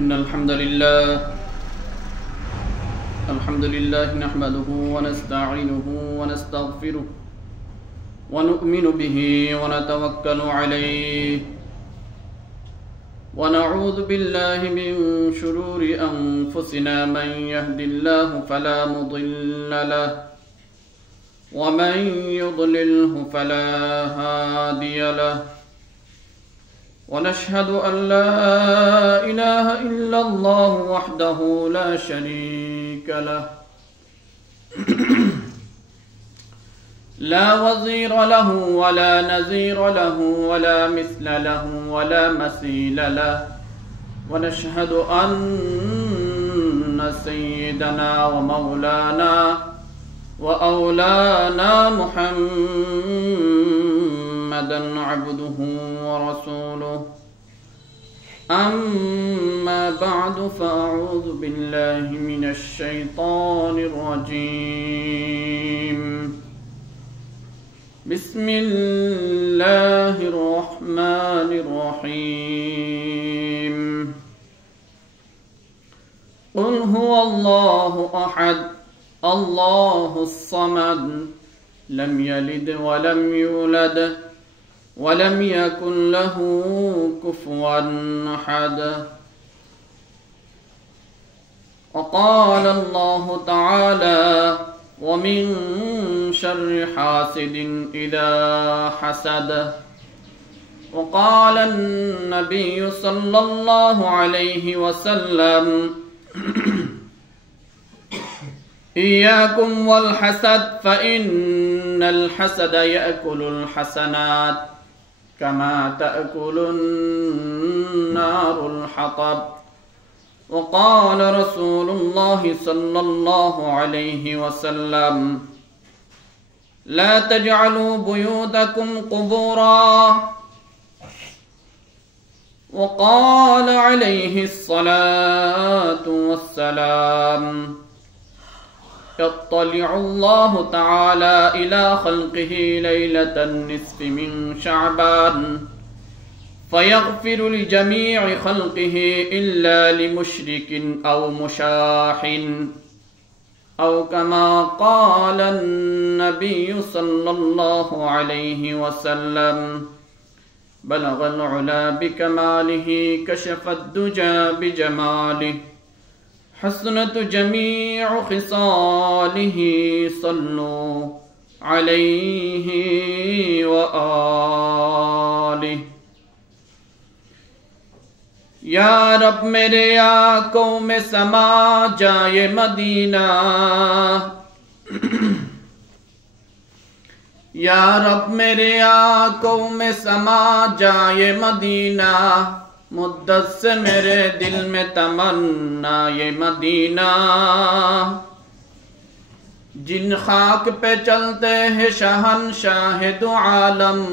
إن الحمد لله نحمده ونستعينه ونستغفره ونؤمن به ونتوكل عليه ونعوذ بالله من شرور أنفسنا من يهد الله فلا مضل له ومن يضلله فلا هادي له ونشهد أن لا إله إلا الله وحده لا شريك له لا وزير له ولا نزير له ولا مثل له ولا مثيل له ونشهد أن سيدنا ومولانا وأولانا محمدا عبده ورسوله أما بعد فأعوذ بالله من الشيطان الرجيم بسم الله الرحمن الرحيم قل هو الله أحد الله الصمد لم يلد ولم يولد ولم يكن له كفوا أحد وقال الله تعالى ومن شر حاسد إذا حسد وقال النبي صلى الله عليه وسلم إياكم والحسد فإن الحسد يأكل الحسنات كما تأكل النار الحطب وقال رسول الله صلى الله عليه وسلم لا تجعلوا بيوتكم قبورا وقال عليه الصلاة والسلام يطلع الله تعالى إلى خلقه ليلة النصف من شعبان فيغفر لجميع خلقه إلا لمشرك أو مشاح أو كما قال النبي صلى الله عليه وسلم بلغ العلا بكماله كشف الدجى بجماله حسنة جميع خصاله صلوا عليه وآله या रब मेरे आंखों में समा जाए मदीना या रब मेरे आंखों में समा जाए मदीना मुद्दत से मेरे दिल में तमन्ना ये मदीना जिन खाक पे चलते हैं शहंशाह दो आलम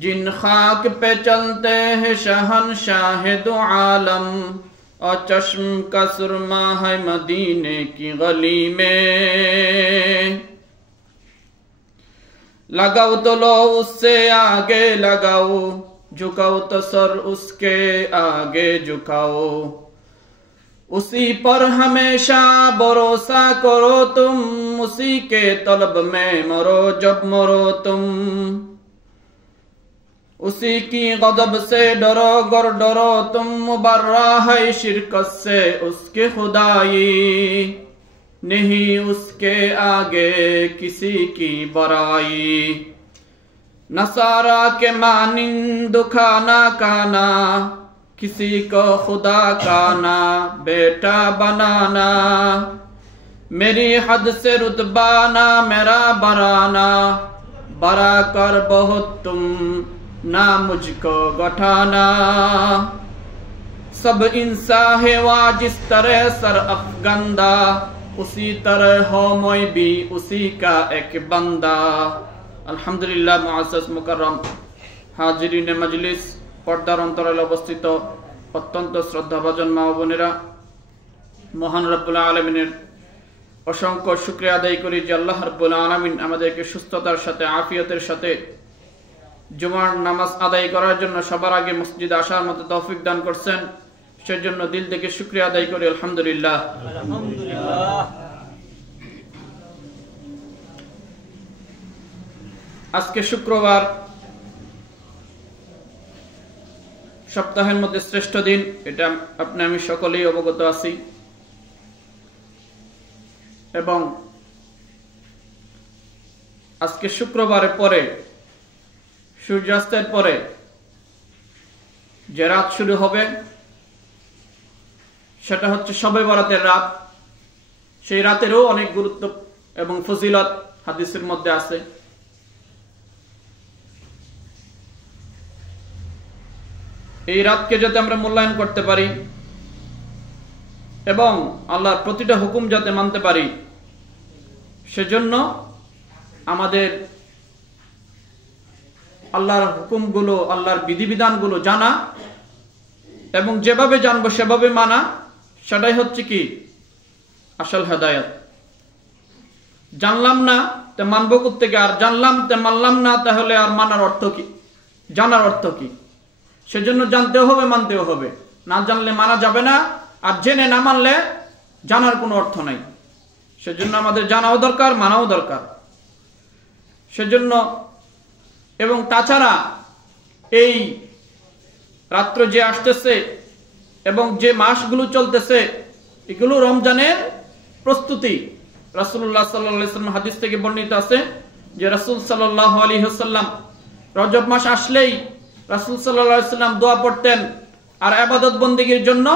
जिन खाक पे चलते हैं शहंशाह दो आलम और चश्म का सुरमा है मदीने की गली में लगाओ तो लो उससे आगे लगाओ झुकाओ तो सर उसके आगे झुकाओ उसी पर हमेशा भरोसा करो तुम उसी के तलब में मरो जब मरो तुम उसी की गज़ब से डरो गर डरो तुम मुबर्रा है शिरकत से उसके खुदाई नहीं उसके आगे किसी की बराई नसारा के मानिंद खाना खाना किसी को खुदा का ना बेटा बनाना मेरी हद से रुतबा ना मेरा बराना बरा कर बहुत तुम ना मुझको गठाना सब इंसा है वह जिस तरह सर अफगंदा उसी तरह हो मैं भी उसी का एक बंदा अल्हम्दुलिल्लाह मुअज़्ज़ज़ मुकर्रम हाजिरीन मजलिस पर्दार अंतराले अवस्थित अत्यंत श्रद्धाभाजन मा बोनेरा महान रब्बुल आलामीनेर असंख्य शुक्रिया आदाय करी जे आल्लाह रब्बुल आलामीन आमादेरके सुस्थतार साथे आफियतेर साथे জুমার নামাজ আদায় করার জন্য সবার আগে মসজিদে আসার মতো তৌফিক দান করছেন, সেজন্য দিল থেকে শুকরিয়া আদায় করি আলহামদুলিল্লাহ। আজকে শুক্রবার, সপ্তাহের মধ্যে শ্রেষ্ঠ দিন, এটা আমি সকলেই অবগত আছি। এবং আজকে শুক্রবারের পরে, সূর্যাস্তের পরে যে রাত শুরু হবে সেটা হচ্ছে শবে বরাতের রাত। সেই রাতেরও অনেক গুরুত্ব এবং ফজিলত হাদিসের মধ্যে আছে। এই রাতকে যাতে আমরা মূল্যায়ন করতে পারি এবং আল্লাহর প্রতিটা হুকুম যাতে মানতে পারি, সেজন্য আমাদের আল্লাহর হুকুমগুলো, আল্লাহর বিধিবিধানগুলো জানা এবং যেভাবে জানবো সেভাবে মানা, সেটাই হচ্ছে কি আসল হেদায়েত। জানলাম না তে মানবো কোত্থেকে, আর জানলাম তে মানলাম না, তাহলে আর মানার অর্থ কি, জানার অর্থ কি? সেজন্য জানতেও হবে, মানতেও হবে। না জানলে মানা যাবে না, আর জেনে না মানলে জানার কোনো অর্থ নাই। সেজন্য আমাদের জানাও দরকার, মানাও দরকার। সেজন্য এবং তাছাড়া এই রাত্র যে আসতেছে এবং যে মাসগুলো চলতেছে, এগুলো রমজানের প্রস্তুতি। রাসূলুল্লাহ সাল্লাল্লাহু আলাইহি ওয়াসাল্লাম হাদিস থেকে বর্ণিত আছে যে রাসূল সাল্লাল্লাহু আলাইহি ওয়াসাল্লাম রজব মাস আসলেই রাসূল সাল্লাল্লাহু আলাইহি ওয়াসাল্লাম দোয়া পড়তেন, আর ইবাদত বন্দেগীর জন্য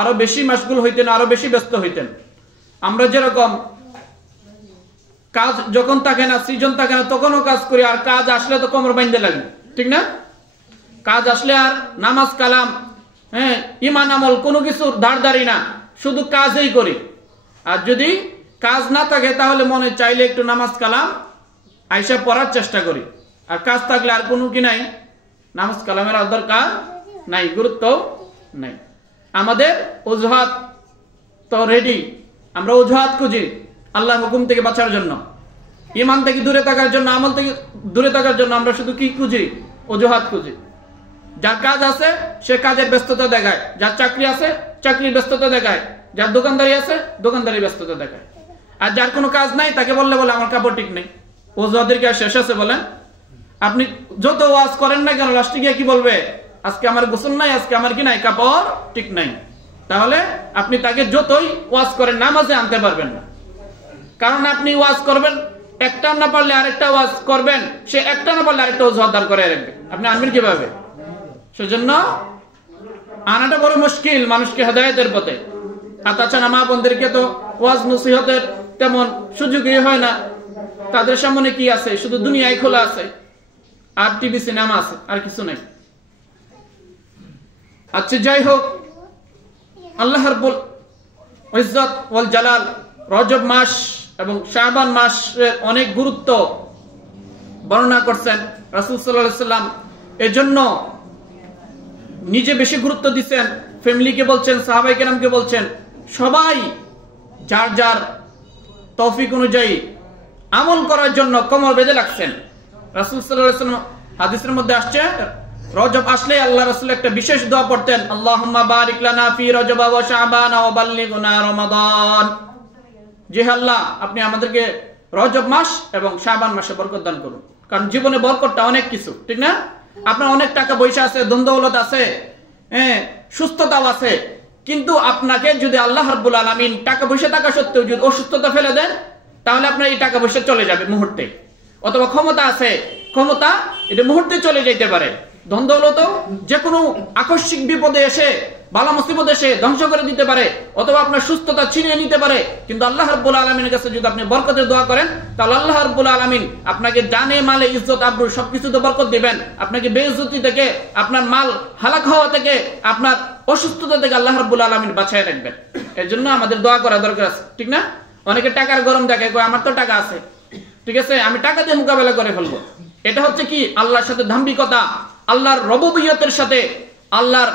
আরো বেশি মাশগুল হইতেন, আরো বেশি ব্যস্ত হইতেন। আমরা যেরকম কাজ যখন থাকে না, সৃজন থাকে না, তখনও কাজ করি, আর কাজ আসলে তো কোমর বাইন্ধে লাগে, ঠিক না? কাজ আসলে আর নামাজ কালাম, ঈমান আমল কোনো কিছু ধারধারি না, শুধু কাজই করি। আর যদি কাজ না থাকে তাহলে মনে চাইলে একটু নামাজ কালাম আইসা পড়ার চেষ্টা করি। আর কাজ থাকলে আর কোনো কি নাই, নামাজ কালামের আর দরকার নাই, গুরুত্ব নাই। আমাদের অজুহাত তো রেডি, আমরা অজুহাত খুঁজি আল্লাহর হুকুম থেকে বাঁচার জন্য, ঈমান থেকে দূরে থাকার জন্য, আমল থেকে দূরে থাকার জন্য আমরা শুধু কি খুঁজি? অজুহাত খুঁজি। যার কাজ আছে সে কাজের ব্যস্ততা দেখায়, যার চাকরি আছে চাকরির ব্যস্ততা দেখায়, যার দোকানদারি আছে দোকানদারির ব্যস্ততা দেখায়। আর যার কোনো কাজ নাই তাকে বললে বলে আমার কাপড় ঠিক নেই। অজুহাতের কি আর শেষ আছে বলেন? আপনি যত ওয়াজ করেন না কেন, লাস্টে গিয়ে কি বলবে? আজকে আমার গোসল নাই, আজকে আমার কি নাই, কাপড় ঠিক নাই। তাহলে আপনি তাকে যতই ওয়াজ করেন, নামাজে আনতে পারবেন না। কারণ আপনি ওয়াজ করবেন, একটা না পারলে আরেকটা ওয়াজ করবেন, সে একটা না পারলে আরেকটা অজুহাত দাঁড় করে রাখবে, আপনি আনবেন কিভাবে? সেজন্য আনাটা বড় মুশকিল মানুষকে হেদায়েতের পথে। আর তাছাড়া মা বোনদেরকে তো ওয়াজ নসিহতের তেমন সুযোগই হয় না। তাদের সামনে কি আছে? শুধু দুনিয়ায় খোলা আছে, আর টিভি সিনেমা আছে, আর কিছু নাই। আচ্ছা, যাই হোক, আল্লাহর ইজ্জত ওয়াল জালাল রজব মাস এবং শাবান মাসের অনেক গুরুত্ব বর্ণনা করছেন রাসূল সাল্লাল্লাহু আলাইহি ওয়াসাল্লাম। এজন্য নিজে বেশি গুরুত্ব দিচ্ছেন, ফ্যামিলিকে বলছেন, সাহাবায়ে কেরামকে বলছেন, সবাই যার যার তৌফিক অনুযায়ী আমল করার জন্য কোমর বেঁধে রাখছেন। রাসূল সাল্লাল্লাহু আলাইহি ওয়াসাল্লাম হাদিসের মধ্যে আসছে, রজব আসলে আল্লাহ রাসূল একটা বিশেষ দোয়া পড়তেন, আল্লাহুম্মা বারিক লানা ফি রজব ওয়া শাবান ওয়া বাল্লিগনা রমাদান। যে আল্লাহ, আপনি আমাদেরকে রজব মাস এবং শাবান মাসে বরকত দান করুন। কারণ জীবনে বরকতটা অনেক কিছু, ঠিক না? আপনার অনেক টাকা পয়সা আছে, ধন দৌলত আছে, সুস্থতাও আছে, কিন্তু আপনাকে যদি আল্লাহ রাব্বুল আলামিন টাকা পয়সা থাকা সত্ত্বেও যদি অসুস্থতা ফেলে দেন, তাহলে আপনার এই টাকা পয়সা চলে যাবে মুহূর্তে। অথবা ক্ষমতা আছে, ক্ষমতা এটা মুহূর্তে চলে যেতে পারে। ধন দৌলত যে কোনো আকস্মিক বিপদে এসে, বালা মুসিবত এসে ধ্বংস করে দিতে পারে, অথবা আপনার সুস্থতা ছিনিয়ে নিতে পারে। কিন্তু আল্লাহ রাব্বুল আলামিনের কাছে যদি আপনি বরকতের দোয়া করেন, তাহলে আল্লাহ রাব্বুল আলামিন আপনাকে জানে মালে ইজ্জত আবরু সবকিছুতে বরকত দিবেন। আপনাকে বেইজ্জতি থেকে, আপনার মাল হালাক হওয়া থেকে, আপনার অসুস্থতা থেকে আল্লাহ রাব্বুল আলামিন বাঁচায় রাখবেন। এর জন্য আমাদের দোয়া করা দরকার আছে, ঠিক না? অনেকে টাকার গরম দেখে, কয় আমার তো টাকা আছে, ঠিক আছে, আমি টাকা দিয়ে মোকাবেলা করে ফেলবো। এটা হচ্ছে কি? আল্লাহর সাথে দাম্ভিকতা, আল্লাহর রবুবিয়তের সাথে, আল্লাহর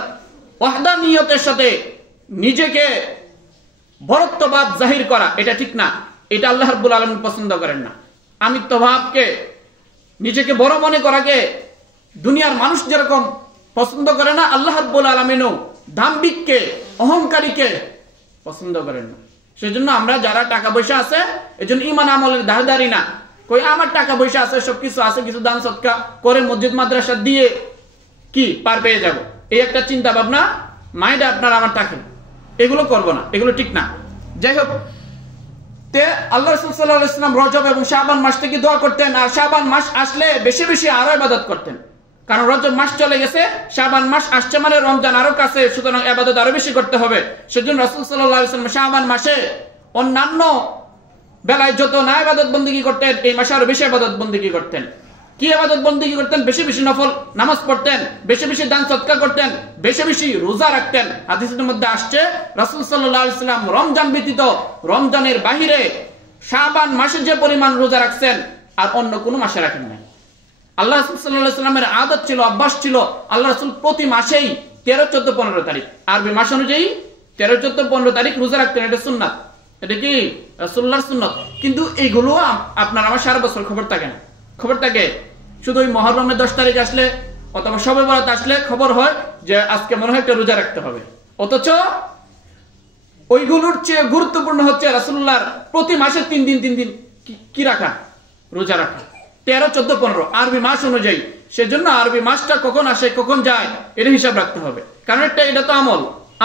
ওয়াহদানিয়তের সাথে নিজেকে বরত্ববাদ জাহির করা, এটা ঠিক না। এটা আল্লাহ রাব্বুল আলামিন পছন্দ করেন না। আমিত্বভাবকে, নিজেকে বড় মনে করাকে দুনিয়ার মানুষ যেরকম পছন্দ করে না, আল্লাহ রাব্বুল আলামিনও দাম্ভিককে, অহংকারীকে পছন্দ করেন না। সেজন্য আমরা যারা টাকা পয়সা আছে, এজন্য ঈমান আমলের দাহাদারি না, কই আমার টাকা পয়সা আছে, সবকিছু আছে, কিছু দান সদকা করে মসজিদ মাদ্রাসা দিয়ে কি পার পেয়ে যাব, এই একটা চিন্তা ভাবনা মাইন্ডে আপনার আমার থাকে, এগুলো করব না, এগুলো ঠিক না। যাই হোক, তে আল্লাহ রাসূল সাল্লাল্লাহু আলাইহি ওয়াসাল্লাম রজব এবং শাবান মাস থেকে দোয়া করতেন, আর শাবান মাস আসলে বেশি বেশি আরো ইবাদত করতেন, কারণ রজব মাস চলে গেছে, শাবান মাস আসছে মানে রমজান আরো কাছে, সুতরাং ইবাদত আরো বেশি করতে হবে। সেজন্য রাসূল সাল্লাল্লাহু আলাইহি ওয়াসাল্লাম শাবান মাসে অন্যান্য বেলায় যত না ইবাদত বন্দেগী করতেন, এই মাসে আরো বেশি ইবাদত বন্দেগী করতেন। কি ইবাদত বন্দেগী করতেন? বেশি বেশি নফল নামাজ পড়তেন, বেশি বেশি দান সদকা করতেন, বেশি বেশি রোজা রাখতেন। হাদিসের মধ্যে আসছে রাসূল সাল্লাল্লাহু আলাইহি ওয়াসাল্লাম রমজান ব্যতীত, রমজানের বাহিরে শাবান মাসে যে পরিমাণ রোজা রাখছেন আর অন্য কোনো মাসে রাখেন না। আল্লাহ রাসূল সাল্লাল্লাহু আলাইহি ওয়াসাল্লামের আদত ছিল, অভ্যাস ছিল, আল্লাহ রাসূল প্রতি মাসেই 13, 14, 15 তারিখ আরবি মাস অনুযায়ী 13, 14, 15 তারিখ রোজা রাখতেন। এটা সুন্নাত, এটা কি রাসূলুল্লাহর সুন্নাত। কিন্তু এইগুলো আপনার আমার সারা বছর খবর থাকে না। খবর থাকে শুধু ওই মুহররমের 10 তারিখ আসলে অথবা শবে বরাত আসলে খবর হয় যে আজকে মনে হয় একটা রোজা রাখতে হবে, অথচ ওইগুলোর চেয়ে গুরুত্বপূর্ণ হচ্ছে রাসূলুল্লাহর প্রতি মাসে 3 দিন কি রাখা, রোজা রাখা, 13, 14, 15 আরবি মাস অনুযায়ী। সেজন্য আরবি মাসটা কখন আসে কখন যায় এটা হিসাব রাখতে হবে, কারণ এটা তো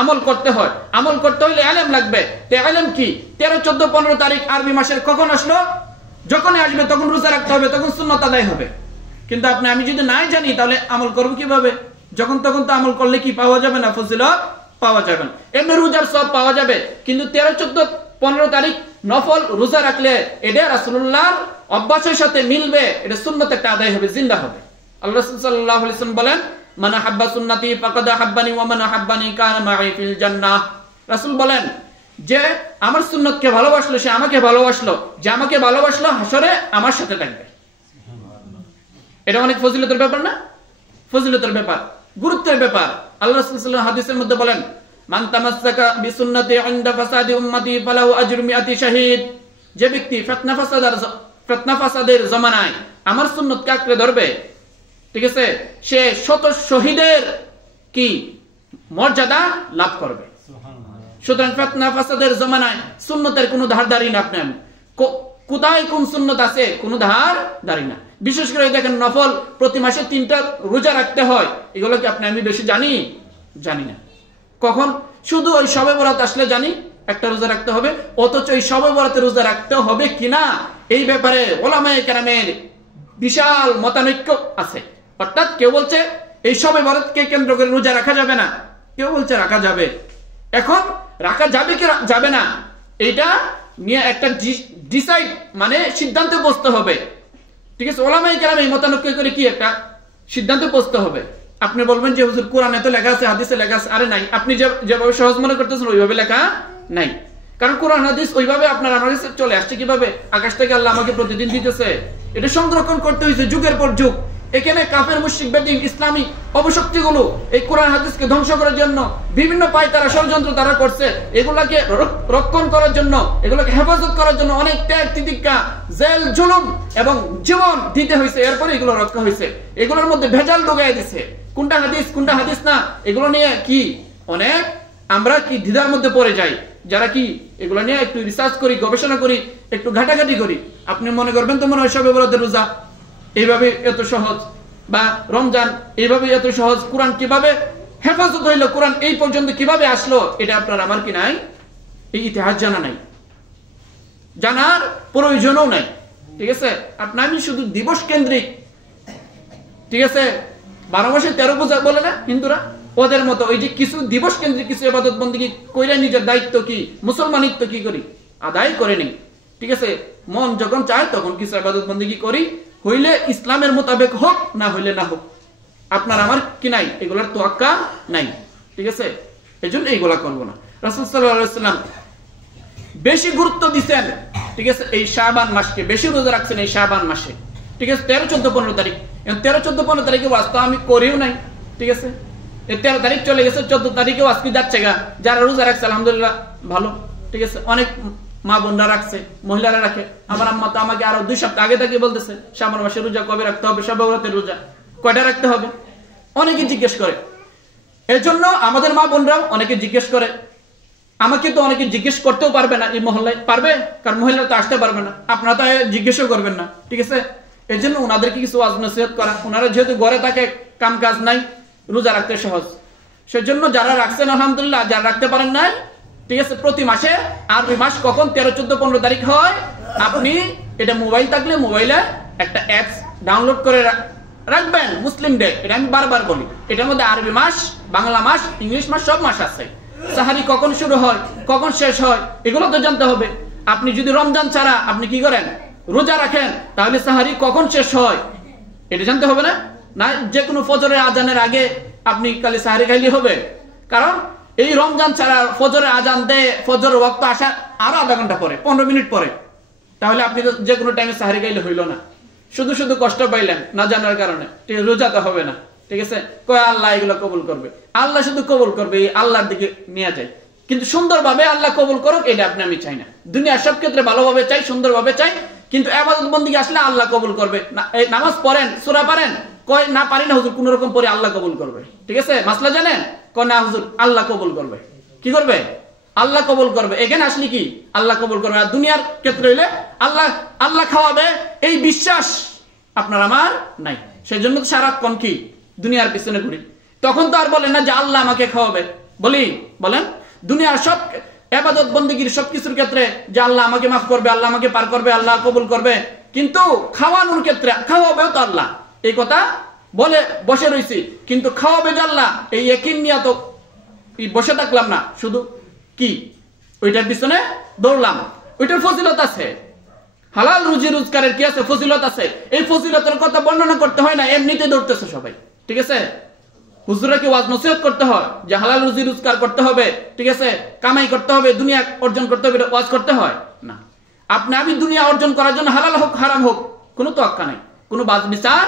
আমল করতে হয়, আমল করতে হলে ইলম লাগবে। তে ইলম কি? 13, 14, 15 তারিখ আরবি মাসের কখন আসলো, যখনই আসবে তখন রোজা রাখতে হবে, তখন সুন্নাত আদায় হবে। কিন্তু আমি যদি নাই জানি তাহলে আমল করব কিভাবে? যখন তখন তো আমল করলে কি পাওয়া যাবে না, ফজিলত পাওয়া যাবে না, এমনি রোজার সব পাওয়া যাবে। কিন্তু 13, 14, 15 তারিখ নফল রোজা রাখলে এটা রাসূলুল্লাহর অভ্যাসের সাথে মিলবে, এটা সুন্নাত একটা আদায় হবে, জিন্দা হবে। আল্লাহ রাসূল সাল্লাল্লাহু আলাইহি ওয়াসাল্লাম বলেন, মান আহাব্বা সুন্নতি ফাকাদ আহাব্বানি ওয়া মান আহাব্বানি কানা মাই ফিল জান্নাহ। রাসূল বলেন যে আমার সুন্নতকে ভালোবাসলো সে আমাকে ভালোবাসলো, যে আমাকে ভালোবাসলো হাসরে আমার সাথে থাকবে। এটা অনেক ফজিলতের ব্যাপার না? ফজিলতের ব্যাপার, গুরুত্বের ব্যাপার। আল্লাহ রাসূল সাল্লাল্লাহু আলাইহি ওয়াসাল্লাম হাদিসের মধ্যে বলেন, মান তামাসসাকা বিসুন্নতি ইনদা ফাসাদি উম্মতি ফালাহু আজরু মিআতি শাহীদ। যে ব্যক্তি ফিতনা ফাসাদের জামানায় আমার সুন্নতকে আঁকড়ে ধরবে, ঠিক আছে, সে 100 শহীদের কি মর্যাদা লাভ করবে। সুতরাং ফিতনা ফাসাদের জামানায় সুন্নতের কোনো ধারদারি না। আপনি কোথায় কোন সুন্নত আছে, কোনো ধারদারি না। বিশেষ করে দেখেন নফল প্রতি মাসে 3টা রোজা রাখতে হয়, এগুলো কি আমি বেশি জানি না। কখন? শুধু ওই শবে বরাত আসলে জানি একটা রোজা রাখতে হবে, অথচ ওই শবে বরাতে রোজা রাখতে হবে কিনা এই ব্যাপারে উলামায়ে কেরামের বিশাল মতানৈক্য আছে। অর্থাৎ কেউ বলছে এই শবে বরাতকে কেন্দ্র করে রোজা রাখা যাবে না, কেউ বলছে রাখা যাবে। এখন রাখা যাবে কি যাবে না এটা নিয়ে একটা ডিসাইড মানে সিদ্ধান্তে পৌঁছতে হবে, ঠিক আছে। উলামায়ে কেরাম এই মতানৈক্য করে কি একটা সিদ্ধান্তে পৌঁছতে হবে। আপনি বলবেন যে হুজুর কোরআনে তো লেখা আছে, হাদিসে লেখা আছে। আরে নাই, আপনি যেভাবে সহজ মনে করতেছেন ওইভাবে লেখা নাই। কারণ কোরআন হাদিস ওইভাবে আপনার আমার কাছে চলে আসছে কিভাবে? আকাশ থেকে আল্লাহ আমাকে প্রতিদিন দিতেছে, এটা সংরক্ষণ করতে হয়েছে যুগের পর যুগ। এখানে কাফের মুশরিক বেদিন ইসলামী অবশক্তিগুলো এই কোরআন হাদিসকে ধ্বংস করার জন্য বিভিন্ন পায় তারা ষড়যন্ত্র তারা করছে। এগুলাকে রক্ষণ করার জন্য, এগুলোকে হেফাজত করার জন্য অনেক ত্যাগ তিতিক্ষা, জেল জুলুম এবং জীবন দিতে হয়েছে, এরপরে এগুলো রক্ষা হয়েছে। এগুলোর মধ্যে ভেজাল ঢুকাই দিছে, কোনটা হাদিস না, এগুলো নিয়ে কি অনেক আমরা কি দ্বিধার মধ্যে পড়ে যাই। যারা কি এগুলো নিয়ে একটু রিসার্চ করি, গবেষণা করি, একটু ঘাটাঘাটি করি, আপনি মনে করবেন তো মনে হয় শবে বরাতের রোজা এইভাবে এত সহজ, বা রমজান এইভাবে এত সহজ, কোরআন কিভাবে হেফাজত হইলো, কোরআন এই পর্যন্ত কিভাবে আসলো, এটা আপনার আমার কি নাই, এই ইতিহাস জানা নাই, জানার প্রয়োজনও নাই, ঠিক আছে। আমি শুধু দিবস কেন্দ্রিক, ঠিক আছে, 12 মাসে 13 পূজা বলে না হিন্দুরা, ওদের মতো ওই যে কিছু দিবস কেন্দ্রিক কিছু ইবাদত বন্দেগী কইরা নিজের দায়িত্ব কি মুসলমানিত্ব কি করি আদায় করে নেই, ঠিক আছে। মন যখন চায় তখন কিছু ইবাদত বন্দেগী করি, হইলে ইসলামের মোতাবেক হোক, না হইলে না হোক, আপনার আমার কি নাই, এগুলার তোয়াক্কা নাই, ঠিক আছে। এজন্য এইগুলা করবো না। রাসূল সাল্লাল্লাহু আলাইহি ওয়াসাল্লাম বেশি গুরুত্ব দিবেন, ঠিক আছে, এই শাবান মাসকে বেশি রোজা রাখছেন এই শাবান মাসে, ঠিক আছে। 13, 14, 15 তারিখ, 13, 14, 15 তারিখে বাস্তব আমি করিও নাই, ঠিক আছে। 13 তারিখ চলে গেছে, 14 তারিখেও আজকে যাচ্ছে গা। যারা রোজা রাখছে আলহামদুলিল্লাহ ভালো, ঠিক আছে। অনেক মা বোনরা রাখছে, মহিলারা রাখে। আমার আম্মা তো আমাকে আরো 2 সপ্তাহ আগে থেকে বলতেছে শাবান মাসে রোজা কবে রাখতে হবে, শবে বরাতের রোজা। কয়টা রাখতে হবে? অনেকে জিজ্ঞেস করে। এর জন্য আমাদের মা বোনরাও অনেকে জিজ্ঞেস করে। আমাকে তো অনেকে জিজ্ঞেস করতেও পারবে না এই মহল্লায়, পারবে? কারণ মহিলা তো আসতে পারবে না, আপনারা তো জিজ্ঞেসও করবেন না, ঠিক আছে? এর জন্য ওনাদেরকে কিছু ওয়াজ নসিহত করা। ওনারা যেহেতু ঘরে থাকে, কাম কাজ নাই, রোজা রাখতে সহজ, সেজন্য যারা রাখছেন আলহামদুলিল্লাহ, যারা রাখতে পারেন নাই, ঠিক আছে, প্রতি মাসে আরবি মাস কখন 13, 14, 15 তারিখ হয়, আপনি এটা মোবাইল থাকলে মোবাইলে একটা অ্যাপস ডাউনলোড করে রাখবেন, মুসলিম ডে। এটা আমি বারবার বলি, এটার মধ্যে আরবি মাস, বাংলা মাস, ইংলিশ মাস, সব মাস আছে। সাহারি কখন শুরু হয়, কখন শেষ হয়, এগুলো তো জানতে হবে। আপনি যদি রমজান ছাড়া আপনি কি করেন, রোজা রাখেন, তাহলে সাহারি কখন শেষ হয় এটা জানতে হবে না? না যে কোনো ফজরের আজানের আগে আপনি কালে সাহারি খাইলে হবে? কারণ এই রমজান ছাড়া ফজরের আজান দেয়, ফজরের ওয়াক্ত আসা আরো আধা ঘন্টা পরে, 15 মিনিট পরে, তাহলে আপনি তো যে কোনো টাইমে সাহারি খাইলে হইল না, শুধু শুধু কষ্ট পাইলেন না জানার কারণে, রোজা তো হবে না, ঠিক আছে? কয় আল্লাহ এগুলো কবুল করবে, আল্লাহ শুধু কবুল করবে, আল্লাহর দিকে নিয়ে যায়। কিন্তু সুন্দরভাবে আল্লাহ কবুল করুক এটা আপনি আমি চাই না। দুনিয়ার সব ক্ষেত্রে ভালোভাবে চাই, সুন্দরভাবে চাই, কিন্তু ইবাদত বন্দেগী আসলে আল্লাহ কবুল করবে না। এই নামাজ পড়েন, সূরা পারেন, কয় না পারি না হুজুর, কোন রকম পড়ে আল্লাহ কবুল করবে, ঠিক আছে? মাসলা জানেন? কয় না হুজুর, আল্লাহ কবুল করবে। কি করবে? আল্লাহ কবুল করবে। এখানে আসলে কি আল্লাহ কবুল করবে। আর দুনিয়ার ক্ষেত্রে হইলে আল্লাহ খাওয়াবে এই বিশ্বাস আপনার আমার নাই, সেজন্য সারাক্ষণ কি দুনিয়ার পিছনে ঘুরি। তখন তো আর বলেন না যে আল্লাহ আমাকে খাওয়াবে, বলেন দুনিয়ার সব ইবাদত বন্দেগীর সবকিছুর ক্ষেত্রে যে আল্লাহ আমাকে মাফ করবে, আল্লাহ আমাকে পার করবে, আল্লাহ কবুল করবে, কিন্তু খাওয়ানোর ক্ষেত্রে খাওয়াবেও তো আল্লাহ, এই কথা বলে বসে রয়েছি, কিন্তু খাওয়াবে যে আল্লাহ, এই ইয়াকিন নিয়ে তো বসে থাকলাম না, শুধু কি ওইটার পিছনে দৌড়লাম। ওইটার ফজিলত আছে, হালাল রুজি রোজগারের কি আছে, ফজিলত আছে। এই ফজিলতের কথা বর্ণনা করতে হয় না, এমনিতে দৌড়তেছে সবাই, ঠিক আছে? হুজুরকে ওয়াজ নসিহত করতে হয় যে হালাল রুজি রোজগার করতে হবে, ঠিক আছে, কামাই করতে হবে, দুনিয়া অর্জন করতে হবে, ওয়াজ করতে হয় না। আপনি আমি দুনিয়া অর্জন করার জন্য হালাল হোক হারাম হোক কোনো তোয়াক্কা নাই, কোনো বাজ বিচার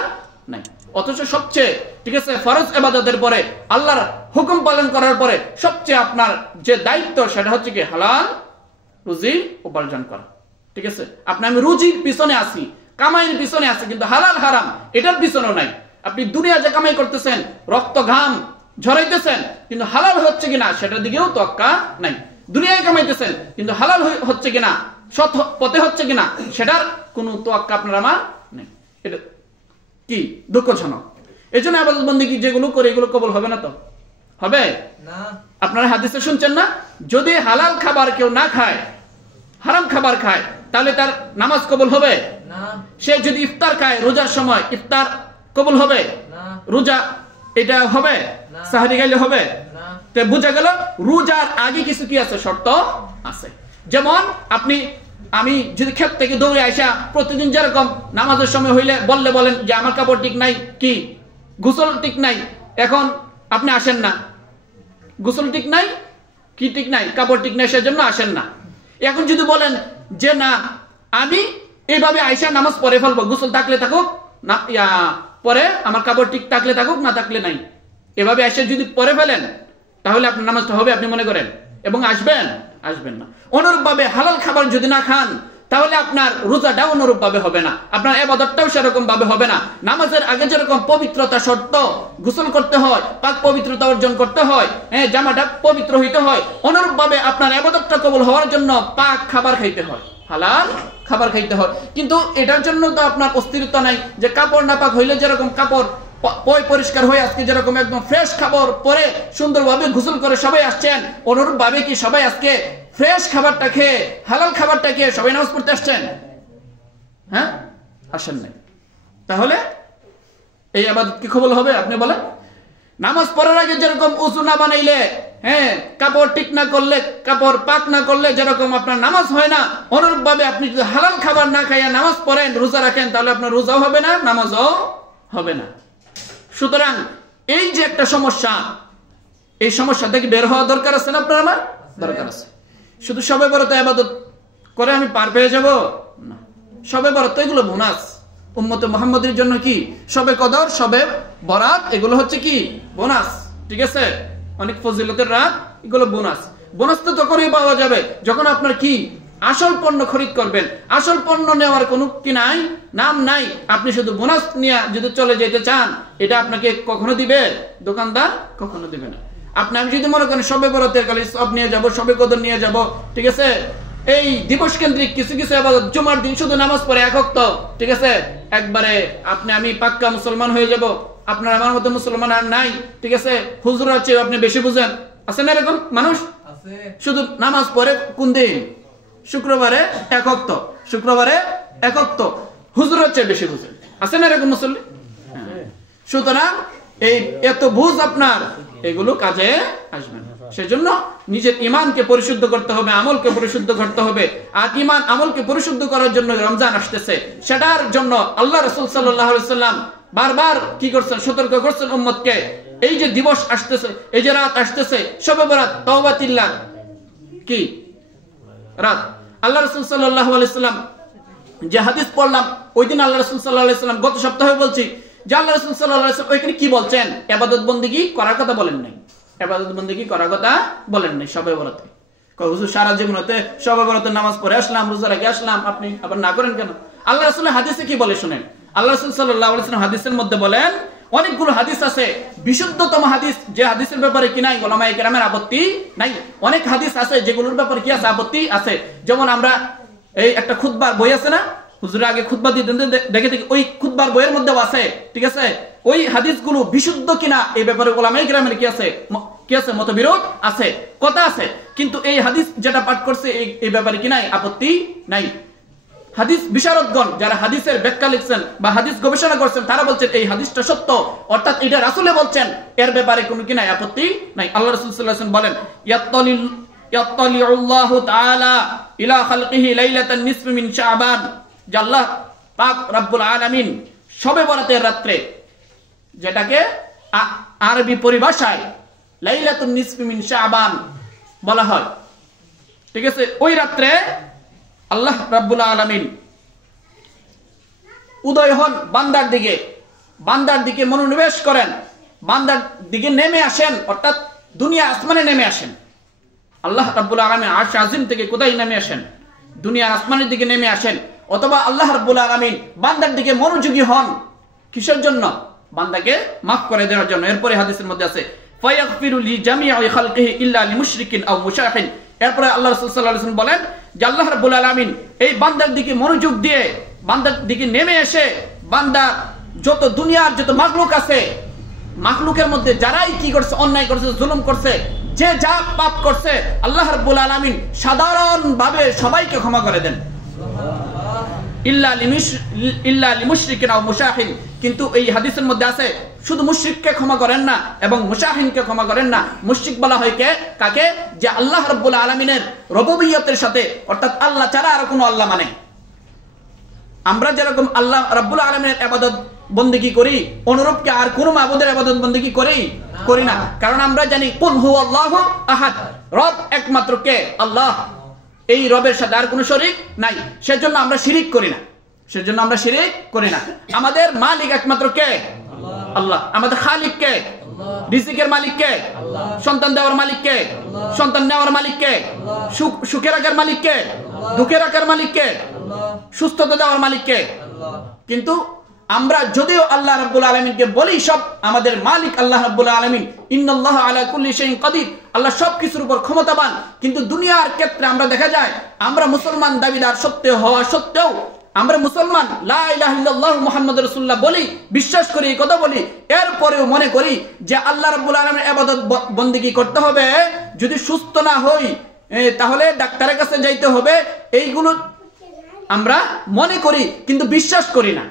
নাই। অথচ সবচেয়ে, ঠিক আছে, ফরজ ইবাদতের পরে, আল্লাহর হুকুম পালন করার পরে সবচেয়ে আপনার যে দায়িত্ব সেটা হচ্ছে কি হালাল রুজি উপার্জন করা, ঠিক আছে? আপনি আমি রুজির পিছনে আছি, কামাইয়ের পিছনে আছি, কিন্তু হালাল হারাম এটার পিছনেও নাই। আপনি দুনিয়া যে কামাই করতেছেন, রক্ত ঘাম ঝরাইতেছেন, কিন্তু হালাল হচ্ছে কিনা সেটার দিকেও তোয়াক্কা নাই। দুনিয়ায় কামাইতেছেন, কিন্তু হালাল হচ্ছে কিনা, সৎ পথে হচ্ছে কিনা সেটার কোনো তোয়াক্কা আপনার আমার নেই। এটা কি দুঃখজনক। এই জন্য ইবাদত বন্দেগী যেগুলো করে এগুলো কবুল হবে না, তো হবে না। আপনারা হাদিসে শুনছেন না, যদি হালাল খাবার কেউ না খায়, হারাম খাবার খায়, তাহলে তার নামাজ কবুল হবে না। সে যদি ইফতার খায় রোজার সময়, ইফতার কবুল হবে না। রোজা এটা হবে না, সাহরি খাইলে হবে না। তো বোঝা গেল রোজার আগে কিছু কি আছে, শর্ত আছে। যেমন আমি যদি ক্ষেত থেকে দৌড়ে আসা প্রতিদিন যেরকম নামাজের সময় হইলে বলেন যে আমার কাপড় ঠিক নাই, কি গোসল ঠিক নাই, এখন আপনি আসেন না, গোসল ঠিক নাই, কি ঠিক নাই, কাপড় ঠিক নাই, সেজন্য আসেন না। এখন যদি বলেন যে না আমি এইভাবে আইসা নামাজ পড়ে ফেলবো, গোসল থাকলে থাকুক না, পরে আমার কাপড় ঠিক থাকলে থাকুক, না থাকলে নাই, এভাবে আইসা যদি পড়ে ফেলেন, তাহলে আপনার নামাজটা হবে আপনি মনে করেন, এবং আসবেন না। অনুরূপ ভাবে হালাল খাবার যদি না খান, তাহলে আপনার রোজাটা অনুরূপ ভাবে হবে না, আপনার ইবাদতটাও সেরকম ভাবে হবে না। নামাজের আগে যেরকম পবিত্রতা শর্ত, গোসল করতে হয়, পাক পবিত্রতা অর্জন করতে হয়, জামাটা পবিত্র হইতে হয়, অনুরূপ ভাবে আপনার ইবাদতটা কবুল হওয়ার জন্য পাক খাবার খাইতে হয়, হালাল খাবার খাইতে হয়। কিন্তু এটার জন্য তো আপনার অস্থিরতা নাই যে কাপড় নাপাক হইলে যেরকম কাপড় পরিষ্কার হয়ে আজকে যেরকম একদম ফ্রেশ খাবার পরে সুন্দরভাবে গোসল করে সবাই আসছেন, অনুরূপ ভাবে কি সবাই আজকে ফ্রেশ খাবারটা খেয়ে, হালাল খাবারটা খেয়ে সবাই নামাজ পড়তে আসছেন? হ্যাঁ, আসেন নাই। তাহলে এই ইবাদত কি কবুল হবে আপনি বলেন? নামাজ পড়ার আগে যেরকম ওযু না বানাইলে, কাপড় ঠিক না করলে, কাপড় পাক না করলে যেরকম আপনার নামাজ হয় না, অনুরূপ ভাবে আপনি যদি হালাল খাবার না খাইয়া নামাজ পড়েন, রোজা রাখেন, তাহলে আপনার রোজাও হবে না, নামাজও হবে না। সুতরাং এই যে একটা সমস্যা, এই সমস্যা থেকে বের হওয়া দরকার আছে না আপনার আমার? দরকার আছে। শুধু সবে বরাতে ইবাদত করে আমি পার পেয়ে যাব না। সবে বরাত এগুলো বোনাস, উম্মতে মুহাম্মাদের জন্য কি সবে কদর, সবে বরাত এগুলো হচ্ছে কি বোনাস, ঠিক আছে? অনেক ফজিলতের রাত, এগুলো বোনাস। বোনাস তো তখনই পাওয়া যাবে যখন আপনার কি আসল পণ্য খরিদ করবেন, আসল পণ্য নেওয়ার কোনো কি নাই, নাম নাই। আপনি শুধু বোনাস নিয়ে যদি চলে যেতে চান, এটা আপনাকে কখনো দিবে দোকানদার? কখনো দিবে না। আপনি আমি যদি মনে করেন সবে বরাতের কালে সব নিয়ে যাব, সবে কদর নিয়ে যাব, ঠিক আছে, এই দিবস কেন্দ্রিক কিছু কিছু ইবাদত, জুমার দিন শুধু নামাজ পড়ে এক ওয়াক্ত, ঠিক আছে, একবারে আপনি আমি পাক্কা মুসলমান হয়ে যাব, আপনার আমার মতো মুসলমান আর নাই, ঠিক আছে, হুজুর আছে আপনি বেশি বুঝেন, আছে না এরকম মানুষ? শুধু নামাজ পড়ে কোন দিন? শুক্রবারে এক ওয়াক্ত, শুক্রবারে এক ওয়াক্ত, হুজুর হচ্ছে বেশি বুঝেন, আছে না এরকম মুসল্লি? সুতরাং এই এত বুঝ আপনার এগুলো কাজে আসবে না। সেজন্য নিজের ইমানকে পরিশুদ্ধ করতে হবে, আমলকে পরিশুদ্ধ করতে হবে। আর ইমান আমলকে পরিশুদ্ধ করার জন্য রমজান আসতেছে, সেটার জন্য আল্লাহ রাসূল সাল্লাল্লাহু আলাইহি ওয়াসাল্লাম বারবার কি করছেন? সতর্ক করছেন উম্মতকে। এই যে দিবস আসতেছে, এই যে রাত আসতেছে, শবে বরাত, তাওবাতিল্লাহ কি রাত, আল্লাহ রাসূল সাল্লাল্লাহু আলাইহি ওয়াসাল্লাম যে হাদিস পড়লাম ওই দিন আল্লাহ রাসূল সাল্লাল্লাহু আলাইহি ওয়াসাল্লাম, গত সপ্তাহে বলছি যে আল্লাহ রাসূল সাল্লাল্লাহু আলাইহি ওয়াসাল্লাম ওইখানে কি বলছেন? ইবাদত বন্দেগী করার কথা বলেন নাই, ইবাদত বন্দেগী করার কথা বলেন নাই শবে বরাতে। হুজুর সারা জীবনতে শবে বরাতের নামাজ পড়ে আসলাম, রোজা রেখে আসলাম, আপনি আবার না করেন কেন? আল্লাহ রাসূলের হাদিসে কি বলে শুনেন। আল্লাহ রাসূল সাল্লাল্লাহু আলাইহি ওয়াসাল্লাম হাদিসের মধ্যে বলেন, অনেকগুলো হাদিস আছে, বিশুদ্ধতম হাদিস যে হাদিসের ব্যাপারে কি নাই উলামায়ে কেরামের আপত্তি নাই। অনেক হাদিস আছে যেগুলোর ব্যাপারে কি আছে? আপত্তি আছে। যেমন আমরা এই একটা খুতবার বই আছে না, হুজুর আগে খুতবা দিতেন, দেখে দেখি ওই খুতবার বইয়ের মধ্যেও আছে, ঠিক আছে, ওই হাদিসগুলো বিশুদ্ধ কিনা এই ব্যাপারে উলামায়ে কেরামের কি আছে? কি আছে? মতবিরোধ আছে, কথা আছে। কিন্তু এই হাদিস যেটা পাঠ করছে এই ব্যাপারে কি নাই? আপত্তি নাই। হাদিস বিশারদগণ যারা হাদিসের ব্যাখ্যা লিখছেন বা হাদিস গবেষণা করছেন, তারা বলছেন এই হাদিসটা সত্য, অর্থাৎ এটা রাসূলে বলছেন, এর ব্যাপারে কোনো কি নাই? আপত্তি নাই। আল্লাহ রাসূল সাল্লাল্লাহু আলাইহি ওয়াসাল্লাম বলেন, ইয়াত্তালিউল্লাহু তাআলা ইলা খালকিহি লাইলাতান নিসফি মিন শাবান, যে আল্লাহ পাক রব্বুল আলামিন শবে বরাতের রাত্রে, যেটাকে আরবি পরিভাষায় লাইলাতুন নিসফি মিন শাবান বলা হয়, ঠিক আছে, ওই রাত্রে আল্লাহ রাব্বুল আলামিন উদয় হন বান্দার দিকে, বান্দার দিকে মনোনিবেশ করেন, বান্দার দিকে নেমে আসেন, অর্থাৎ দুনিয়া আসমানে নেমে আসেন। আল্লাহ রাব্বুল আলামিন আরশ আজিম থেকে কোথায় নেমে আসেন? দুনিয়া আসমানের দিকে নেমে আসেন। অথবা আল্লাহ রাব্বুল আলামিন বান্দার দিকে মনোযোগী হন, কিসের জন্য? বান্দাকে মাফ করে দেওয়ার জন্য। এরপরে হাদিসের মধ্যে আছে, ফায়াগফিরু লি জামিই খালকিহি ইল্লা লিমুশরিকিন আও মুশাহিন। এরপরে আল্লাহ রাসূল সাল্লাল্লাহু আলাইহি ওয়াসাল্লাম বলেন যে আল্লাহ রাব্বুল আলামিন এই বান্দার দিকে মনোযোগ দিয়ে, বান্দার দিকে নেমে এসে, বান্দা যত দুনিয়ার যত মাখলুক আছে, মাখলুকের মধ্যে যারাই কি করছে, অন্যায় করছে, জুলুম করছে, যে যা পাপ করছে, আল্লাহ রাব্বুল আলামিন সাধারণভাবে সবাইকে ক্ষমা করে দেন, ইল্লা লিমুশরিকিন আও মুশাহিন। কিন্তু এই হাদিসের মধ্যে আছে শুধু মুশরিককে ক্ষমা করেন না এবং মুশাহিনকে ক্ষমা করেন না। মুশরিক বলা হয় কাকে? যে আল্লাহ রাব্বুল আলামিনের রুবুবিয়তের সাথে, অর্থাৎ আল্লাহ ছাড়া আর কোনো আল্লাহ মানে। আমরা যেরকম আল্লাহ রাব্বুল আলামিনের ইবাদত বন্দেগী করি, অনুরূপ কি আর কোন মাবুদের ইবাদত বন্দেগী করি না। কারণ আমরা জানি কুল হুয়াল্লাহু আহাদ, রব একমাত্র কে? আল্লাহ। এই রবের সাথে আর কোনো শরীক নাই, সেজন্য আমরা শিরিক করি না, সেজন্য আমরা শিরিক করি না। আমাদের মালিক একমাত্র কে? আল্লাহ। আমাদের খালিক কে? রিজিকের মালিক কে? সন্তান দেওয়ার মালিক কে? সন্তান নেওয়ার মালিক কে? সুখে রাখার মালিক কে? দুঃখে রাখার মালিক কে? সুস্থতা দেওয়ার মালিক কে? কিন্তু আমরা যদিও আল্লাহ রাব্বুল আলামিনকে বলি সব আমাদের মালিক আল্লাহ রাব্বুল আলামিন, ইন্নাল্লাহা আলা কুল্লি শাইইন কাদির, আল্লাহ সবকিছুর উপর ক্ষমতাবান, কিন্তু দুনিয়ার ক্ষেত্রে আমরা দেখা যায় আমরা মুসলমান দাবিদার সত্ত্বেও হওয়া সত্ত্বেও, আমরা মুসলমান লা ইলাহা ইল্লাল্লাহু মুহাম্মাদুর রাসূলুল্লাহ বলি, বিশ্বাস করি, এই কথা বলি, এরপরেও মনে করি যে আল্লাহ রাব্বুল আলামিনের ইবাদত বন্দেগী করতে হবে, যদি সুস্থ না হই তাহলে ডাক্তারের কাছে যাইতে হবে, এইগুলো আমরা মনে করি কিন্তু বিশ্বাস করি না।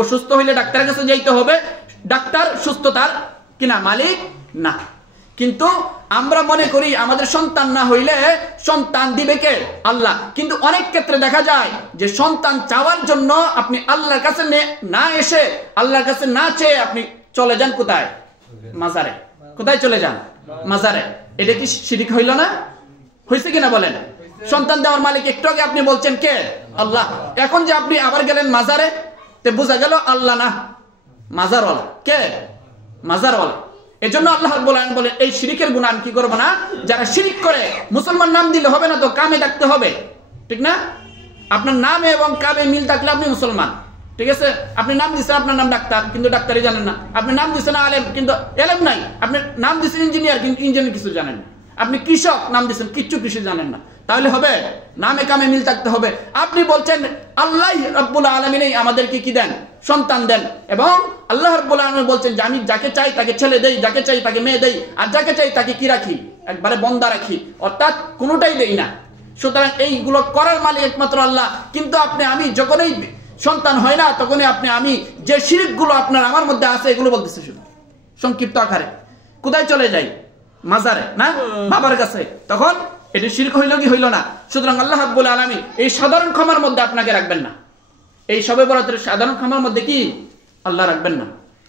অসুস্থ হইলে ডাক্তারের কাছে যাইতে হবে, ডাক্তার সুস্থতার কিনা মালিক না। কিন্তু আমরা মনে করি আমাদের সন্তান না হইলে সন্তান দিবে কে? আল্লাহ। কিন্তু অনেক ক্ষেত্রে দেখা যায় যে সন্তান চাওয়ার জন্য আপনি আল্লাহর কাছে না এসে, আল্লাহর কাছে না চেয়ে আপনি চলে যান কোথায়? মাজারে। কোথায় চলে যান? মাজারে। এটা কি শিরক হইল না? হয়েছে কিনা বলেন? সন্তান দেওয়ার মালিক একটু আগে আপনি বলছেন কে? আল্লাহ। এখন যে আপনি আবার গেলেন মাজারে, তে বোঝা গেল আল্লাহ না, মাজারওয়ালা। কে? মাজারওয়ালা। এজন্য আল্লাহ রাব্বুল আলামিন বলেন এই শিরকের গুনাহ কি করব না। যারা শিরক করে, মুসলমান নাম দিলে হবে না তো, কামে ডাকতে হবে। ঠিক না? আপনার নামে এবং কামে মিল থাকলে আপনি মুসলমান, ঠিক আছে? আপনি নাম দিচ্ছেন আপনার নাম ডাক্তার, কিন্তু ডাক্তারই জানেন না। আপনি নাম দিচ্ছেন আলেম, কিন্তু এলেম নাই। আপনি নাম দিচ্ছেন ইঞ্জিনিয়ার, কিন্তু ইঞ্জিনিয়ার কিছু জানেন না। আপনি কৃষক নাম দিচ্ছেন, কিচ্ছু কৃষি জানেন না। তাহলে হবে? নামে কামে মিল থাকতে হবে। আপনি বলছেন আল্লাহ রাব্বুল আলামিনই আমাদেরকে কি দেন? সন্তান দেন। এবং আল্লাহ রাব্বুল আলামিন বলছেন যে আমি যাকে চাই তাকে ছেলে দেই, যাকে চাই তাকে মেয়ে দেই, আর যাকে চাই তাকে কি রাখি? একবারে বন্দা রাখি, অর্থাৎ কোনোটাই দেই না। সুতরাং এইগুলো করার মালিক একমাত্র আল্লাহ। কিন্তু আপনি আমি যখনই সন্তান হয় না, তখনই আপনি আমি যে শিরকগুলো আপনার আমার মধ্যে আছে এগুলো বলতেছে শুধু সংক্ষিপ্ত আকারে। কোথায় চলে যাই? মাজারে, না বাবার কাছে। তখন এটি শিরক হইল কি হইল না? সুতরাং আল্লাহ রাব্বুল আলামিন এই সাধারণ ক্ষমার মধ্যে আপনাকে রাখবেন না। এই শবে বরাতের সাধারণ ক্ষমার মধ্যে কি আল্লাহ রাখবেন না।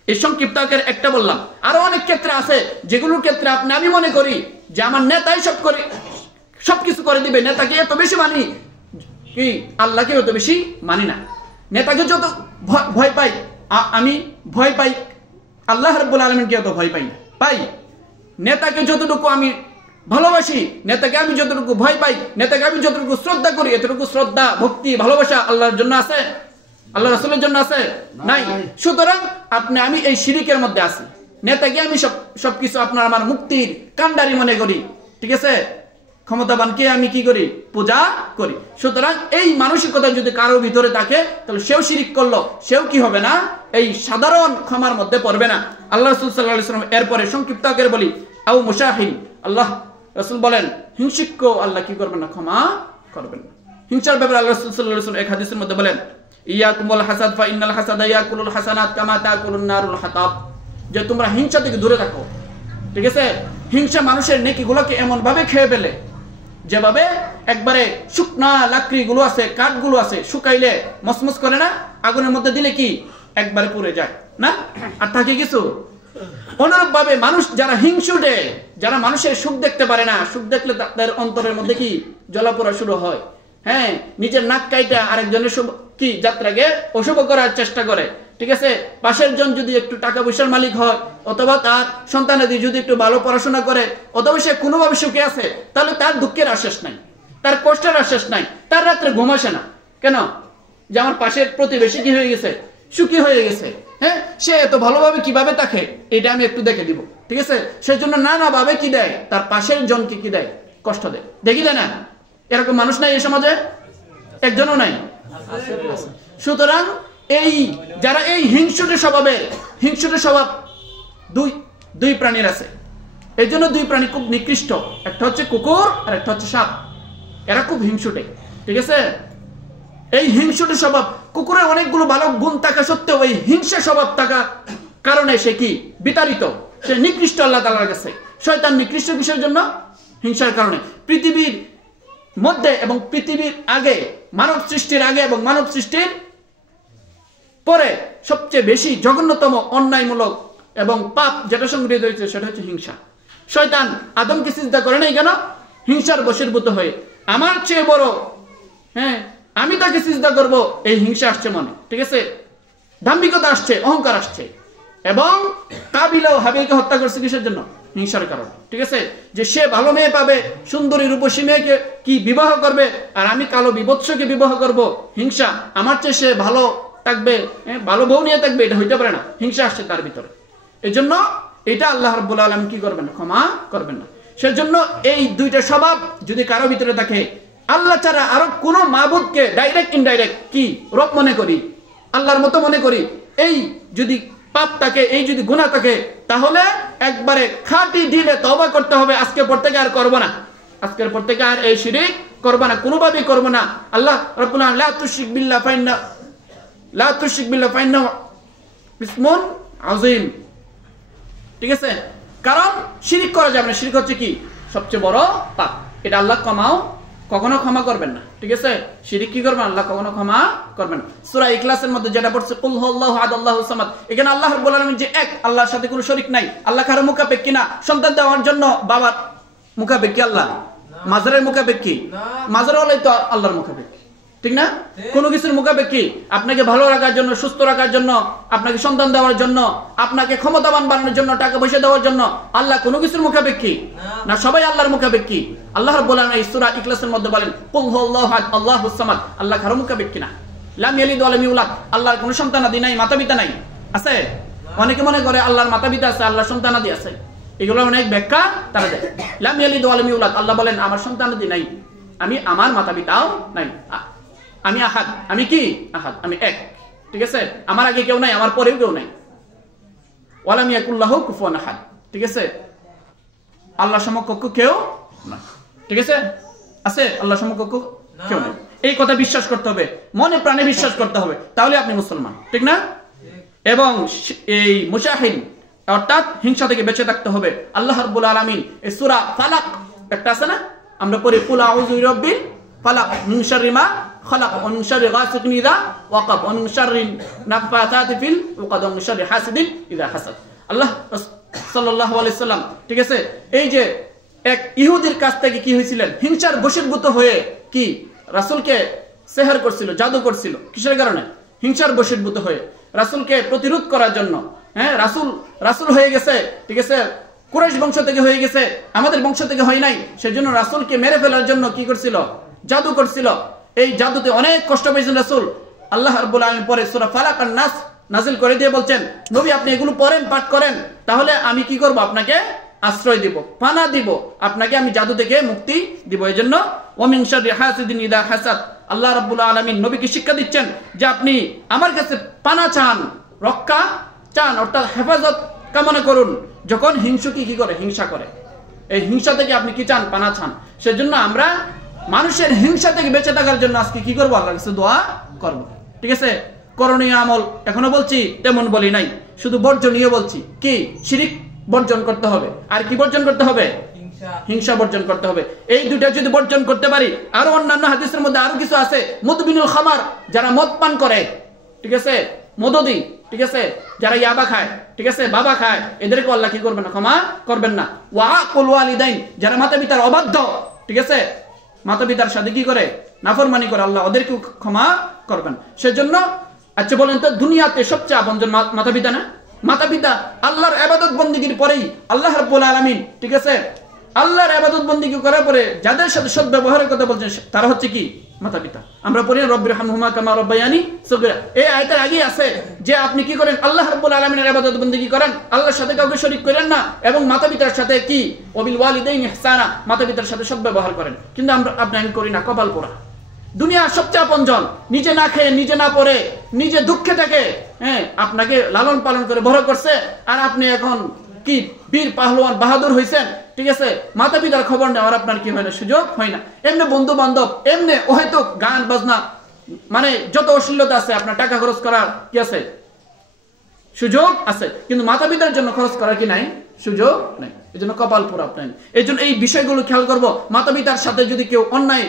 এই সংক্ষিপ্ত আকারে একটা বললাম। আরো অনেক ক্ষেত্রে আছে যেগুলোর ক্ষেত্রে আপনি আমি মনে করি যে আমার নেতাই সবকিছু করে দিবে, নেতাকে এত বেশি মানি, কি আল্লাহকে এত বেশি মানি না। নেতাকে যত ভয় পাই আমি, ভয় পাই আল্লাহ রাব্বুল আলামিনকে এত ভয় পাই না। পাই নেতাকে যতটুকু আমি ভালোবাসি, নেতাকে আমি যতটুকু ভয় পাই, নেতাকে আমি যতটুকু শ্রদ্ধা করি, এতটুকু শ্রদ্ধা ভক্তি ভালোবাসা আল্লাহর জন্য আছে? আল্লাহ রাসূলের জন্য আছে? নাই। সুতরাং আপনি আমি এই শিরকের মধ্যে আছি। নেতাকে আমি সবকিছু আপনার আমার মুক্তির কান্ডারি মনে করি, ঠিক আছে? ক্ষমতাবানকে আমি কি করি? পূজা করি। সুতরাং এই মানসিকতা যদি কারোর ভিতরে থাকে, তাহলে সেও শিরক করলো, সেও কি হবে না? এই সাধারণ ক্ষমার মধ্যে পড়বে না। আল্লাহ রাসূল সাল্লাল্লাহু আলাইহি ওয়াসাল্লাম এরপরে সংক্ষিপ্ত আকারে বলি, আও মুশাহিন, আল্লাহ রাসূল বলেন হিংসুককেও আল্লাহ কি করবেন না? ক্ষমা করবেন না। হিংসার ব্যাপারে আল্লাহ রাসূল সাল্লাল্লাহু আলাইহি ওয়াসাল্লাম এক হাদিসের মধ্যে বলেন, ইয়াকুম ওয়াল হাসাদ ফা ইন্নাল হাসাদা ইয়াকুলুল হাসানাত কামা তাকুলুন নারুল হাতাব, যে তোমরা হিংসা থেকে দূরে থাকো, ঠিক আছে? হিংসা মানুষের নেকিগুলোকে এমন ভাবে খেয়ে ফেলে যেভাবে একবারে শুকনা লাকড়িগুলো আছে, কাঠগুলো আছে, শুকাইলে মসমস করে না, আগুনের মধ্যে দিলে কি একবারে পুড়ে যায় না, আর থাকে কিছু। অনুরূপ ভাবে মানুষ যারা হিংসুটে, যারা মানুষের সুখ দেখতে পারে না, সুখ দেখলে তাদের অন্তরের মধ্যে কি জ্বলাপোড়া শুরু হয়। হ্যাঁ, নিজের নাক কাইটা আরেকজনের কি যাত্রাকে অশুভ করার চেষ্টা করে, ঠিক আছে? পাশের জন যদি একটু টাকা পয়সার মালিক হয়, অথবা তার সন্তানাদি যদি একটু ভালো পড়াশোনা করে, অথবা সে কোনোভাবে সুখে আছে, তাহলে তার দুঃখের আশ্বাস নাই, তার কষ্টের আশ্বাস নাই, তার রাত্রে ঘুম আসে না। কেন? যে আমার পাশের প্রতিবেশী কি হয়ে গেছে? সুখী হয়ে গেছে। হ্যাঁ, সে এত ভালোভাবে কিভাবে থাকে এটা আমি একটু দেখে দিব, ঠিক আছে? সেই জন্য নানা ভাবে কি দেয়? তার পাশের জনকে কি দেয়? কষ্ট দেয়। দেখিলে না এরকম মানুষ নাই এই সমাজে? একজনও নাই। সুতরাং এই যারা এই হিংসুটে স্বভাব দুই প্রাণীর আছে। এই জন্য দুই প্রাণী খুব নিকৃষ্ট, একটা হচ্ছে কুকুর আর একটা হচ্ছে সাপ। এরা খুব হিংসুটে, ঠিক আছে? এই হিংসুটে স্বভাব, কুকুরের অনেকগুলো ভালো গুণ থাকা সত্ত্বেও এই হিংসা স্বভাব থাকা কারণে সে কি বিতাড়িত, সে নিকৃষ্ট আল্লাহ তাআলার কাছে। শয়তান নিকৃষ্ট কিসের জন্য? হিংসার কারণে। পৃথিবীর মধ্যে এবং পৃথিবীর আগে, মানব সৃষ্টির আগে এবং মানব সৃষ্টির পরে সবচেয়ে বেশি জঘন্যতম অন্যায়মূলক এবং পাপ যেটা সংগঠিত হয়েছে সেটা হচ্ছে হিংসা। শয়তান আদমকে সিজদা করে নাই কেন? হিংসার বশীভূত হয়ে। আমার চেয়ে বড়, হ্যাঁ, আমি তাকে সিজদা করব, এই হিংসা আসছে মনে, ঠিক আছে? দাম্ভিকতা আসছে, অহংকার আসছে। এবং কাবিল ও হাবিলকে হত্যা করছে কিসের জন্য? হিংসার কারণে, ঠিক আছে? যে সে ভালো মেয়ে পাবে, সুন্দরী রূপসী মেয়েকে কি বিবাহ করবে, আর আমি কালো বিভৎসকে বিবাহ করব। হিংসা। আমার চেয়ে সে ভালো থাকবে, ভালো বউ নিয়ে থাকবে, এটা হইতে পারে না। হিংসা আসছে তার ভিতরে। এই জন্য এটা আল্লাহ রাব্বুল আলামিন কি করবেন না? ক্ষমা করবেন না। সেজন্য এই দুইটা স্বভাব যদি কারো ভিতরে থাকে, আল্লাহ ছাড়া আরো কোন মাবুদকে ডাইরেক্ট ইনডাইরেক্ট কি রব মনে করি, আল্লাহর মতো মনে করি, এই যদি পাপ থাকে, এই যদি গুনাহ থাকে, তাহলে একবারে খাঁটি দিলে তওবা করতে হবে। আজকের পর থেকে আর করব না, আজকের পর থেকে আর এই শিরক করব না, কোনোভাবেই করব না। আল্লাহ রাব্বুল আলামিন লা তুশরিক বিল্লাহ ফাইন্না ইসমুন আযীম, ঠিক আছে? কারণ শিরক করা যাবে না। শিরক হচ্ছে কি? সবচেয়ে বড় পাপ। এটা আল্লাহ কখনো ক্ষমা করবেন না, ঠিক আছে? শিরক কি করবেন? আল্লাহ কখনো ক্ষমা করবেন না। সূরা ইখলাসের মধ্যে যেটা পড়ছে কুল হুয়াল্লাহু আহাদ আল্লাহুস সামাদ, এখানে আল্লাহ রাব্বুল আলামিন যে এক, আল্লাহর সাথে কোনো শরীক নাই, আল্লাহ কারো মুখাপেক্ষী না। সন্তান দেওয়ার জন্য বাবার মুখাপেক্ষী আল্লাহ, মাজারের মুখাপেক্ষী, মাজার হলেই তো আল্লাহর মুখাপেক্ষী, ঠিক না? কোনো কিছুর মুখাপেক্ষী আপনাকে ভালো রাখার জন্য, সুস্থ রাখার জন্য, আপনাকে সন্তান দেওয়ার জন্য, আপনাকে ক্ষমতাবান বানানোর জন্য, টাকা পয়সা দেওয়ার জন্য আল্লাহ কোনো কিছুর মুখাপেক্ষী না, সবাই আল্লাহর মুখাপেক্ষী। আল্লাহ রাব্বুল আলামিন সূরা ইখলাসের মধ্যে বলেন কুল হুয়াল্লাহু আহাদ আল্লাহুস সামাদ, আল্লাহ কারো মুখাপেক্ষী না। লাম ইয়ালিদ ওয়া লাম ইউলাদ, আল্লাহর কোনো সন্তানাদি নাই, মাতা-পিতা নাই। আছে? অনেকে মনে করে আল্লাহর মাতা-পিতা আছে, আল্লাহর সন্তানাদি আছে। এগুলো অনেক ব্যাখ্যা তারা দেয়। লাম ইয়ালিদ ওয়া লাম ইউলাদ, আল্লাহ বলেন আমার সন্তানাদি নাই, আমার মাতা-পিতাও নাই। আমি আহাদ, আমি কি আহাদ, আমি এক। ঠিক আছে? আমার আগে কেউ নাই, আমার পরেও কেউ নাই। ওয়া লাম ইয়াকুল্লাহু কুফুয়ান আহাদ। ঠিক আছে? আল্লাহ সমকক্ষ কেউ না। ঠিক আছে? আছে আল্লাহ সমকক্ষ কেউ নেই। এই কথা বিশ্বাস করতে হবে, মনে প্রাণে বিশ্বাস করতে হবে, তাহলে আপনি মুসলমান। ঠিক না? এবং এই মুশাহিন অর্থাৎ হিংসা থেকে বেঁচে থাকতে হবে। আল্লাহ রাব্বুল আলামিন এই সূরা ফালাক একটা আছে না, আমরা পড়ি কুল আউযু বিরাব্বিল ফালাক মিন শাররি মা খালাক ওয়া মিন শাররি গাসিকিন ইযা ওয়াকাব ওয়া মিন শাররি নাফাসাতি ফিল উকাদ ওয়া মিন শাররি হাসিদিন ইযা হাসাদ। আল্লাহ সাল্লাল্লাহু আলাইহি সাল্লাম, ঠিক আছে, এই যে এক ইহুদির কাছ থেকে কি হয়েছিলেন, হিংসার বশীভূত হয়ে কি রাসূলকে সেহর করছিল, জাদু করছিল। কিসের কারণে? হিংসার বশীভূত হয়ে রাসূলকে প্রতিরোধ করার জন্য। হ্যাঁ, রাসূল হয়ে গেছে, ঠিক আছে, কুরাইশ বংশ থেকে হয়ে গেছে, আমাদের বংশ থেকে হয় নাই। সেজন্য রাসূলকে মেরে ফেলার জন্য কি করছিল? জাদু করছিল। এই জাদুতে অনেক কষ্ট পেয়েছেন রাসূল। আল্লাহ রাব্বুল আলামিন পরে সূরা ফালাক আর নাস নাজিল করে দিয়ে বলছেন, নবী আপনি এগুলো পড়েন, পাঠ করেন, তাহলে আমি কি করব? আপনাকে আশ্রয় দিব, পানা দিব, আপনাকে আমি জাদু থেকে মুক্তি দিব। এজন্য ওয়া মিন শাররি হাসিদিন ইযা হাসাদ, আল্লাহ রাব্বুল আলামিন নবীকে শিক্ষা দিচ্ছেন যে আপনি আমার কাছে পানা চান, রক্ষা চান, অর্থাৎ হেফাজত কামনা করুন যখন হিংসুকি কি করে? হিংসা করে। এই হিংসা থেকে আপনি কি চান? পানা চান। সেজন্য আমরা মানুষের হিংসা থেকে বেঁচে থাকার জন্য আজকে কি করবো? আল্লাহর কাছে দোয়া করব। ঠিক আছে? করণীয় আমল এখনো বলছি, তেমন বলি নাই, শুধু বর্জনীয় বলছি। কি? শিরিক বর্জন করতে হবে। আর কি বর্জন করতে হবে? হিংসা বর্জন করতে হবে। এই দুইটা যদি বর্জন করতে পারি, আরো অন্যান্য হাদিসের মধ্যে আরো কিছু আছে, মুদবিনুল খামার, যারা মদ পান করে, ঠিক আছে, মদদি, ঠিক আছে, যারা ইয়াবা খায়, ঠিক আছে, বাবা খায়, এদেরকে আল্লাহ কি করবেন না? ক্ষমা করবেন না। ওয়া আকুল ওয়ালিদাইন, যারা মাতা-পিতার অবাধ্য, ঠিক আছে, মাতা-পিতার সাথে কি করে? নাফরমানি করে, আল্লাহ ওদেরকে ক্ষমা করবেন। সেজন্য আচ্ছা বলেন তো, দুনিয়াতে সবচেয়ে আপনজন মাতা-পিতা না? মাতা-পিতা আল্লাহর ইবাদত বন্দেগীর পরেই আল্লাহ রাব্বুল আলামিন, ঠিক আছে, আল্লাহর ইবাদত বন্দেগী করার পরে যাদের সাথে সদ্ব্যবহারের কথা বলছেন তারা হচ্ছে কি? মাতা-পিতা। আমরা পড়ি রব্বিরহামহুমা কামা রাব্বায়ানি সগীরা। এই আয়াতের আগে আছে যে আপনি কি করেন? আল্লাহ রাব্বুল আলামিনের ইবাদত বন্দেগী করেন, আল্লাহর সাথে কাউকে শরীক করেন না, এবং মাতা-পিতার সাথে কি? ওয়াবিল ওয়ালিদাইনি ইহসানা, মাতা-পিতার সাথে সদ্ব্যবহার করেন। কিন্তু আমি করি না, কপাল পোড়া। দুনিয়ার সবচেয়ে আপনজন, নিজে না খেয়ে, নিজে না পড়ে, নিজে দুঃখে থাকে, হ্যাঁ, আপনাকে লালন পালন করে বড় করছে, আর আপনি এখন কি বীর পাহলোয়ান বাহাদুর হয়েছেন, ঠিক আছে, মাতা পিতার খবর নেওয়ার আপনার কি হয় না? সুযোগ হয় না। এমনি বন্ধু বান্ধব, এমনি হয়তো গান বাজনা, মানে যত অশ্লীলতা আছে, আপনার টাকা খরচ করার কি আছে? সুযোগ আছে, কিন্তু মাতা পিতার জন্য খরচ করার কি নাই? সুযোগ নাই। এই জন্য কপাল পোড়া আপনার। এই জন্য এই বিষয়গুলো খেয়াল করবো। মাতা পিতার সাথে যদি কেউ অন্যায়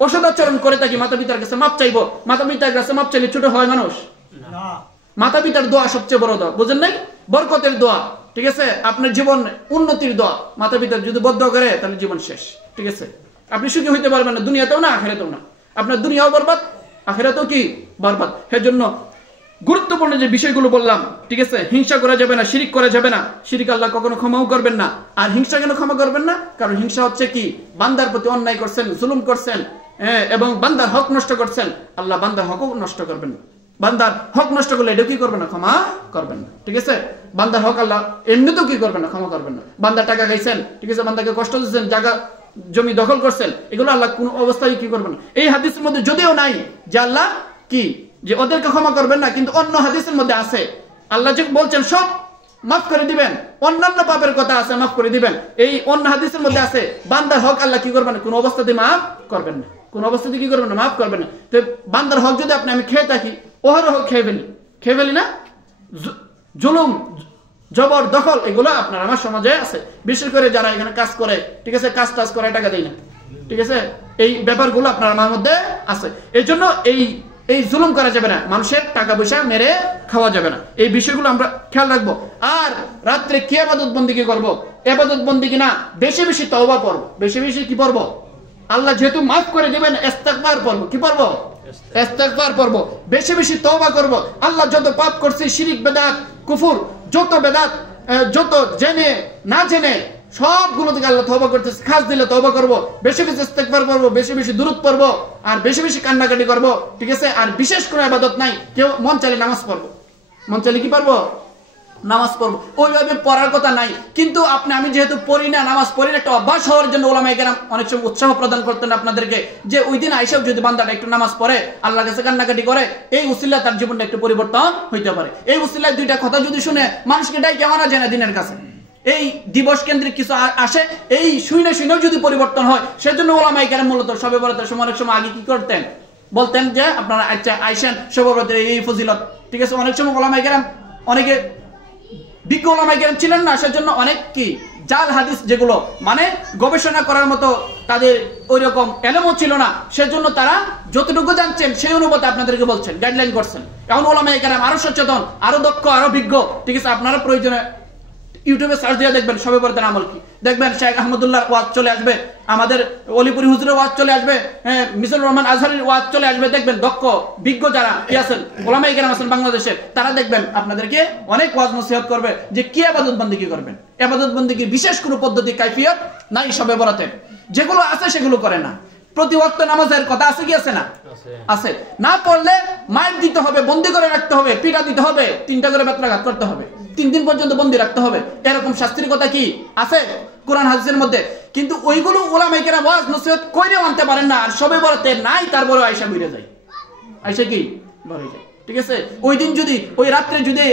অসদাচরণ করে থাকি, মাতা পিতার কাছে মাপ চাইবো। মাতা পিতার কাছে মাপ চাইলে ছোট হয় মানুষ? মাতা পিতার দোয়া সবচেয়ে বড় দোয়া, বুঝেন নাই? বরকতের দোয়া, ঠিক আছে, আপনার জীবন উন্নতির দোয়া। মাতা পিতার যদি বদদোয়া করে তাহলে জীবন শেষ। ঠিক আছে? আপনি সুখী হইতে পারবেন না, দুনিয়াতেও না, আখিরাতেও না। আপনার দুনিয়াও বরবাদ, আখিরাতেও কি বরবাদ। সেজন্য গুরুত্বপূর্ণ যে বিষয়গুলো বললাম, ঠিক আছে, হিংসা করা যাবে না, শিরিক করা যাবে না। শিরিক আল্লাহ কখনো ক্ষমাও করবেন না। আর হিংসা কেন ক্ষমা করবেন না? কারণ হিংসা হচ্ছে কি? বান্দার প্রতি অন্যায় করছেন, জুলুম করছেন, এবং বান্দার হক নষ্ট করছেন। আল্লাহ বান্দার হকও নষ্ট করবেন না। বান্দার হক নষ্ট করলে এটা কি করবেন না? ক্ষমা করবেন না। ঠিক আছে? বান্দার হক আল্লাহ এমনিতেও কি করবেন না? ক্ষমা করবেন না। বান্দার টাকা খাইছেন, ঠিক আছে, বান্দাকে কষ্ট দিচ্ছেন, জায়গা জমি দখল করছেন, এগুলো আল্লাহ কোন অবস্থায় কি করবেন না। এই হাদিসের মধ্যে যদিও নাই যে আল্লাহ কি যে ওদেরকে ক্ষমা করবেন না, কিন্তু অন্য হাদিসের মধ্যে আছে আল্লাহ যে বলছেন সব মাফ করে দিবেন, অন্যান্য পাপের কথা আছে মাফ করে দিবেন। এই অন্য হাদিসের মধ্যে আছে বান্দার হক আল্লাহ কি করবেন না? কোন অবস্থাতে মাফ করবেন না। কোন অবস্থাতে কি করবেন না? মাফ করবেন না। তো বান্দার হক যদি আমি খেয়ে থাকি, ওহার হক খেয়ে ফেলি না, জুলুম জবর দখল এগুলো আপনার আমার সমাজে আছে। বিশেষ করে যারা এখানে কাজ করে, ঠিক আছে, কাজ টাজ করে টাকা দেয় না, ঠিক আছে, এই ব্যাপারগুলো আপনার আমার মধ্যে আছে। এই জন্য এই জুলুম করা যাবে না, মানুষের টাকা পয়সা মেরে খাওয়া যাবে না। এই বিষয়গুলো আমরা খেয়াল রাখবো। আর রাত্রে কি ইবাদত বন্দেগী করবো? ইবাদত বন্দেগী না, বেশি বেশি তওবা পড়ব। বেশি বেশি কি পড়ব? আল্লাহ যেহেতু মাফ করে দিবেন, ইস্তেগফার পড়ব। কি পড়ব? ইস্তেগফার পড়ব, বেশি বেশি তওবা করব। আল্লাহ যত পাপ করছি, শিরিক, বেদাত, কুফর, যত বেদাত, যত জেনে না জেনে সবগুলো থেকে আল্লাহ তওবা করতেছে। খাস দিলে তওবা করব, বেশি বেশি ইস্তেগফার করব, বেশি বেশি দুরূদ পড়ব, আর বেশি বেশি কান্নাকাটি করব। ঠিক আছে? আর বিশেষ কোনো ইবাদত নাই, কেউ মন চাইলে নামাজ পড়ব, মন চাইলে কি পড়ব? নামাজ পড়ব। ওইভাবে পড়ার কথা নাই, কিন্তু আমি যেহেতু পড়ি না, নামাজ পড়ি না, একটা অভ্যাস হওয়ার জন্য ওলামায়ে কেরাম অনেক সময় উৎসাহ প্রদান করতেন আপনাদেরকে, যে ওই দিন আইসাও যদি বান্দাটা একটু নামাজ পড়ে, আল্লাহর কাছে কান্নাকাটি করে, এই উসিলা তার জীবনটা একটু পরিবর্তন হইতে পারে। এই উসিলায় দুইটা কথা যদি শুনে মানুষকে ডাইকে আনা যায় না দিনের কাছে, এই দিবস কেন্দ্রিক কিছু আসে, এই শুনেও যদি পরিবর্তন হয়, সেজন্য ওলামায়ে কেরাম মূলত শবে বরাতের সময় অনেক সময় আগে কি করতেন, বলতেন যে আপনারা আচ্ছা আইসেন শবে বরাতের এই ফজিলত। ঠিক আছে? অনেক সময় ওলামায়ে কেরাম অনেকে বিজ্ঞ ওলামায়ে কেরাম ছিলেন না, সেজন্য অনেক কি জাল হাদিস, যেগুলো মানে গবেষণা করার মতো তাদের ওই রকম এলেমও ছিল না, সেজন্য তারা যতটুকু জানছেন সেই অনুপাতে আপনাদেরকে বলছেন, গাইডলাইন করছেন। এখন ওলামায়ে কেরাম আরো সচেতন, আরো দক্ষ, আরো বিজ্ঞ। ঠিক আছে? আপনারা প্রয়োজনে ইউটিউবে সার্চ দিয়ে দেখবেন শবে বরাতের আমল কি, দেখবেন শেখ আহমদুল্লাহর ওয়াজ চলে আসবে, আমাদের অলিপুরি হুজুরের ওয়াজ চলে আসবে, মিজানুর রহমান আজহারির ওয়াজ চলে আসবে। দেখবেন দক্ষ বিজ্ঞ যারা কি আছেন, ওলামায়ে কেরাম আছেন বাংলাদেশে, তারা দেখবেন আপনাদেরকে অনেক ওয়াজ নসিহত করবে যে কি ইবাদত বন্দেগী করবেন। ইবাদত বন্দেগীর বিশেষ কোনো পদ্ধতি কাইফিয়ত নাই শবে বরাতে, যেগুলো আছে সেগুলো করে না। প্রতি ওয়াক্ত নামাজের কথা আছে কি আছে না? আছে। না পড়লে মাইর দিতে হবে, বন্দি করে রাখতে হবে, পিটা দিতে হবে, 3টা করে বেত্রাঘাত করতে হবে, 3 দিন পর্যন্ত বন্দি রাখতে হবে, এরকম শাস্তির কথা কি আছে কোরআন হাদিসের মধ্যে। কিন্তু ওইগুলো ওলামায়ে কেরাম ওয়াজ নসিহত কইরে মানতে পারেন না, আর শবে বরাতে নাই, তারপরে আয়েশা বেরিয়ে যায়, আয়েশা কি বেরিয়ে যায়। ঠিক আছে? ওই দিন যদি ওই রাত্রে যদি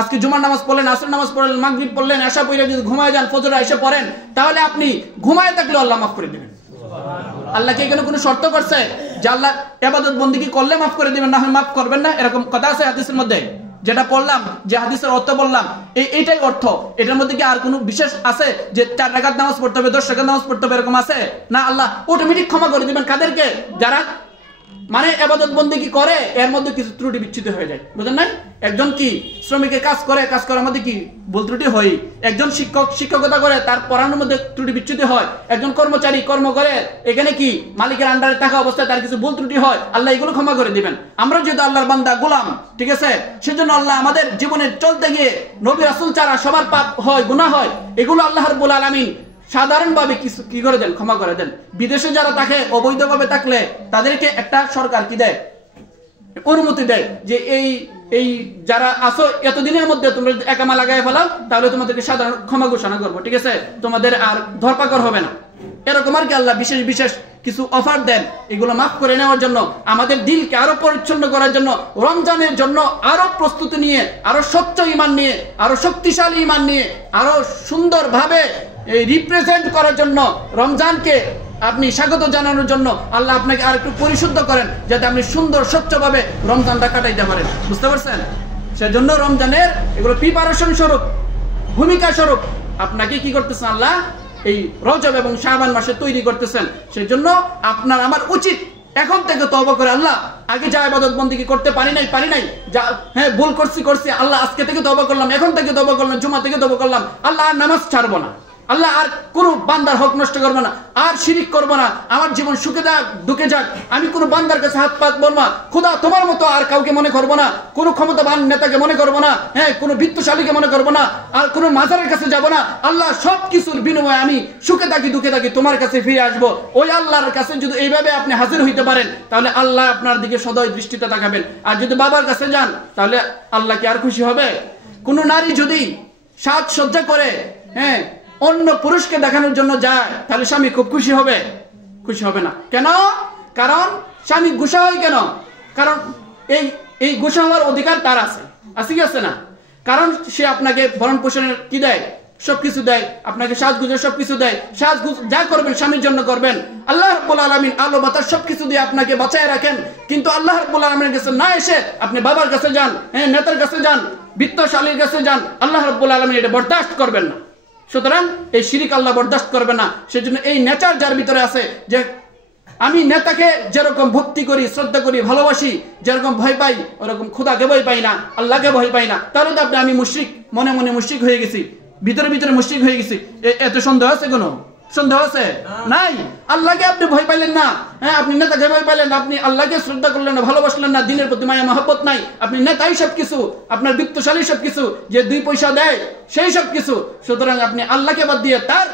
আজকে জুমার নামাজ পড়লেন, আসর নামাজ পড়লেন, মাগরিব পড়লেন, এশা পড়লে যদি ঘুমায় যান, ফজর আয়েশা পড়েন, তাহলে আপনি ঘুমায় থাকলে আল্লাহ মাফ করে দিবেন। আল্লাহ কি এখানে কোনো শর্ত করছে যে আল্লাহ ইবাদত বন্দেগী করলে মাফ করে দিবেন, না হয় মাফ করবেন না? এরকম কথা আছে হাদিসের মধ্যে? যেটা পড়লাম, যে হাদিসের অর্থ বললাম, এইটাই অর্থ। এটার মধ্যে কি আর কোনো বিশেষ আছে যে 4 রাকাত নামাজ পড়তে হবে, 10 রাকাত নামাজ পড়তে হবে, এরকম আছে না? আল্লাহ অটোমেটিক ক্ষমা করে দিবেন কাদেরকে? যারা মানে ইবাদত বন্দেগী করে, এর মধ্যে কিছু ত্রুটি বিচ্যুতি হয়ে যায়। বুঝেন নাই? একজন কি শ্রমিকের কাজ করার মধ্যে কি ভুল ত্রুটি হয়। একজন শিক্ষক শিক্ষকতা করে, তার পড়ানোর মধ্যে ত্রুটি বিচ্যুতি হয়। একজন কর্মচারী কর্ম করে, এখানে কি মালিকের আন্ডারে থাকা অবস্থায় তার কিছু ভুল ত্রুটি হয়, আল্লাহ এগুলো ক্ষমা করে দিবেন। আমরা যেহেতু আল্লাহর বান্দা গোলাম, ঠিক আছে, সেজন্য আল্লাহ আমাদের জীবনে চলতে গিয়ে নবী রাসূল ছাড়া সবার পাপ হয়, গুনাহ হয়, এগুলো আল্লাহ রাব্বুল আলামিন সাধারণভাবে কিছু কি করে দেন, ক্ষমা করে দেন। বিদেশে যারা থাকে, অবৈধভাবে থাকলে তাদেরকে একটা সরকার কি দেয়, অনুমতি দেয় যে এই যারা আসো এতদিনের মধ্যে তোমরা একামা লাগাই ফেলাও, তাহলে তোমাদেরকে সাধারণ ক্ষমা ঘোষণা করবো। ঠিক আছে? তোমাদের আর ধরপাকড় হবে না। এরকম আর কি আল্লাহ বিশেষ বিশেষ কিছু অফার দেন, এগুলো মাফ করে নেওয়ার জন্য, আমাদের দিলকে আরো পরিচ্ছন্ন করার জন্য, রমজানের জন্য আরো প্রস্তুতি নিয়ে, আরো স্বচ্ছ ঈমান নিয়ে, আরো শক্তিশালী ঈমান নিয়ে, আরো সুন্দরভাবে রিপ্রেজেন্ট করার জন্য, রমজানকে আপনি স্বাগত জানানোর জন্য আল্লাহ আপনাকে আর একটু পরিশুদ্ধ করেন, যাতে আপনি সুন্দর স্বচ্ছভাবে রমজানটা কাটাইতে পারেন। বুঝতে পারছেন? সেজন্য রমজানের এগুলো প্রিপারেশন স্বরূপ, ভূমিকা স্বরূপ আপনাকে কি করতেছেন আল্লাহ এই রজব এবং শাবান মাসে তৈরি করতেছেন। সেজন্য আপনার আমার উচিত এখন থেকে তওবা করে, আল্লাহ আগে যা ইবাদত বন্দেগী করতে পারি নাই, যা হ্যাঁ ভুল করছি, আল্লাহ আজকে থেকে তওবা করলাম, এখন থেকে তওবা করলাম, জুমা থেকে তওবা করলাম, আল্লাহ আর নামাজ ছাড়বো না, আল্লাহ আর কোনো বান্দার হক নষ্ট করবো না, আর শিরিক করবো না, আমার জীবন সুখে যাক দুঃখে যাক, আমি কোনো বান্দার কাছে হাত পাতবো না, খোদা তোমার মতো আর কাউকে মনে করবো না, কোনো ক্ষমতাবান নেতাকে মনে করবো না, হ্যাঁ কোনো বিত্তশালীকে মনে করবো না, আর কোনো মাজারের কাছে যাবো না। আল্লাহ সব কিছুর বিনিময়ে আমি সুখে থাকি দুঃখে থাকি তোমার কাছে ফিরে আসবো। ওই আল্লাহর কাছে যদি এইভাবে আপনি হাজির হইতে পারেন, তাহলে আল্লাহ আপনার দিকে সদয় দৃষ্টিতে তাকাবেন। আর যদি বাবার কাছে যান, তাহলে আল্লাহ কি আর খুশি হবে? কোনো নারী যদি সাজসজ্জা করে, হ্যাঁ অন্য পুরুষকে দেখানোর জন্য যায়, তাহলে স্বামী খুব খুশি হবে? খুশি হবে না। কেন? কারণ স্বামী গুসা হয় কেন? কারণ এই গুসা হওয়ার অধিকার তার আছে কি আছে না? কারণ সে আপনাকে ভরণ পোষণের কি দেয়, সবকিছু দেয়, আপনাকে সাজগুজের সবকিছু দেয়, সাজগুজ যা করবেন স্বামীর জন্য করবেন। আল্লাহ রাব্বুল আলামিন আলো বাতাস সবকিছু দিয়ে আপনাকে বাঁচায় রাখেন, কিন্তু আল্লাহ রাব্বুল আলামিনের কাছে না এসে আপনি বাবার কাছে যান, হ্যাঁ নেতার কাছে যান, বিত্তশালীর কাছে যান, আল্লাহ রাব্বুল আলামিন এটা বরদাস্ত করবেন না। সুতরাং এই শিরিক আল্লাহ বরদাস্ত করবে না। সেজন্য এই নেচার যার ভিতরে আছে, যে আমি নেতাকে যেরকম ভক্তি করি, শ্রদ্ধা করি, ভালোবাসি, যেরকম ভয় পাই, ওরকম খোদাকে ভয় পাই না, আল্লাহকে ভয় পাই না, তাহলে তো আমি মুশরিক, মনে মনে মুশরিক হয়ে গেছি, ভিতরে ভিতরে মুশরিক হয়ে গেছি, এত সন্দেহ আছে কোনো? সন্দেহ আছে? নাই। আল্লাহকে আপনি ভয় পাইলেন না, হ্যাঁ, আপনি নেতাকে ভয় পাইলেন, আপনি আল্লাহকে শ্রদ্ধা করলেন না, ভালোবাসলেন না, দিনের প্রতি মায়া মহব্বত নাই, আপনি নেতাই সব কিছু, আপনার বিত্তশালী সব কিছু, যে 2 পয়সা দেয় সেই সব কিছু। সুতরাং আপনি আল্লাহকে বাদ দিয়ে তার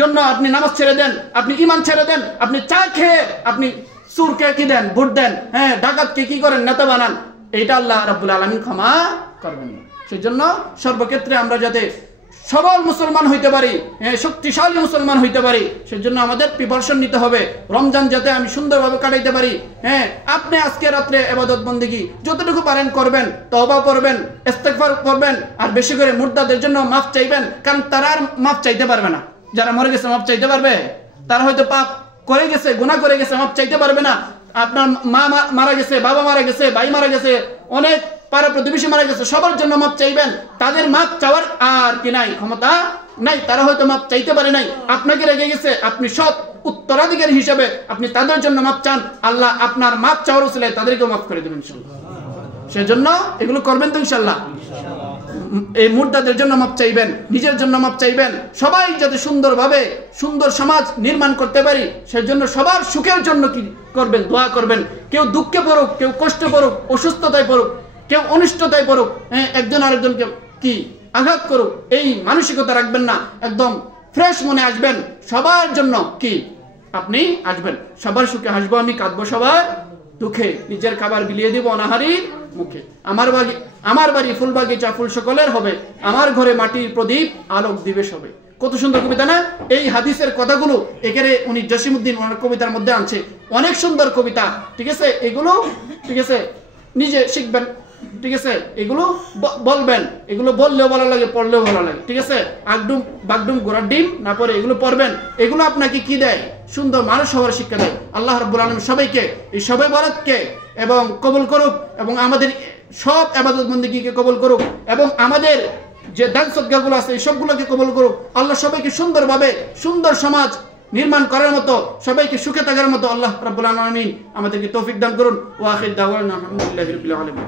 জন্য আপনি নামাজ ছেড়ে দেন, আপনি ঈমান ছেড়ে দেন, আপনি চা খেয়ে আপনি সুরকে কি দেন, ভোট দেন, হ্যাঁ, ডাকাতকে কি করেন, নেতা বানান, এইটা আল্লাহ রাব্বুল আলামিন ক্ষমা করবেন না। সেজন্য সর্বক্ষেত্রে আমরা যাতে সবল মুসলমান হইতে পারি, শক্তিশালী মুসলমান হইতে পারি, সেজন্য আমাদের প্রিপারেশন নিতে হবে। রমজান যাতে আমি সুন্দরভাবে কাটাইতে পারি। হ্যাঁ, আপনি আজকে রাত্রে ইবাদত বন্দেগী যতটুকু পারেন করবেন, তওবা করবেন, ইস্তেগফার করবেন, আর বেশি করে মুর্দাদের জন্য মাফ চাইবেন, কারণ তারা আর মাফ চাইতে পারবে না। যারা মরে গেছে মাফ চাইতে পারবে? তারা হয়তো পাপ করে গেছে, গুনাহ করে গেছে, মাফ চাইতে পারবে না। আপনার মা মারা গেছে, বাবা মারা গেছে, ভাই মারা গেছে, অনেক পাড়া প্রতিবেশী মারা গেছে, সবার জন্য মাপ চাইবেন। তাদের মাপ চাওয়ার আর কি নাই, ক্ষমতা নাই, তারা হয়তো মাপ চাইতে পারে নাই, আপনাকে রেগে গেছে, আপনি সৎ উত্তরাধিকারী হিসেবে আপনি তাদের জন্য মাপ চান, আল্লাহ আপনার মাপ চাওয়ার উসিলায় তাদেরকেও মাফ করে দেবেন ইনশাআল্লাহ। সেজন্য এগুলো করবেন তো ইনশাআল্লাহ। এই মুর্দাদের জন্য মাপ চাইবেন, নিজের জন্য মাপ চাইবেন, সবাই যাতে সুন্দরভাবে সুন্দর সমাজ নির্মাণ করতে পারি, সেজন্য সবার সুখের জন্য কি করবেন, দোয়া করবেন। কেউ দুঃখে পড়ুক, কেউ কষ্টে পড়ুক, অসুস্থতায় পড়ুক, কেউ অনিষ্টতায় পড়ুক, হ্যাঁ, একজন আরেকজনকে কি আঘাত করুক, এই মানসিকতা রাখবেন না। একদম ফ্রেশ মনে আসবেন, সবার জন্য কি আপনি আসবেন। সবার সুখে হাসবো আমি, কাঁদবো সবার দুঃখে, নিজের খাবার বিলিয়ে দিব অনাহারীর মুখে। আমার বাড়ি ফুল বাগিচা, ফুল সকলের হবে, আমার ঘরে মাটির প্রদীপ আলোক দিবে সবে। কত সুন্দর কবিতা না? এই হাদিসের কথাগুলো এখানে উনি জসিমউদ্দিন ওনার কবিতার মধ্যে আনছে, অনেক সুন্দর কবিতা। ঠিক আছে, এগুলো ঠিক আছে নিজে শিখবেন, ঠিক আছে, এগুলো বলবেন, এগুলো বললেও ভালো লাগে, পড়লেও ভালো লাগে। ঠিক আছে, আগডুম বাগডুম গোড়ার ডিম না পড়ে এগুলো পড়বেন। এগুলো আপনাকে কি দেয়? সুন্দর মানুষ হওয়ার শিক্ষা দেয়। আল্লাহ রাব্বুল আলামিন সবাইকে এই সবে বরাতকে এবং কবুল করুক, এবং আমাদের সব ইবাদত বন্দেগীকে কবুল করুক, এবং আমাদের যে দান সদকাগুলো আছে এই সবগুলোকে কবুল করুক। আল্লাহ সবাইকে সুন্দরভাবে সুন্দর সমাজ নির্মাণ করার মতো, সবাইকে সুখে থাকার মতো আল্লাহ রাব্বুল আলামিন আমাদেরকে তৌফিক দান করুন। ওয়া আখির দাওয়ানা আলহামদুলিল্লাহি রাব্বিল আলামিন।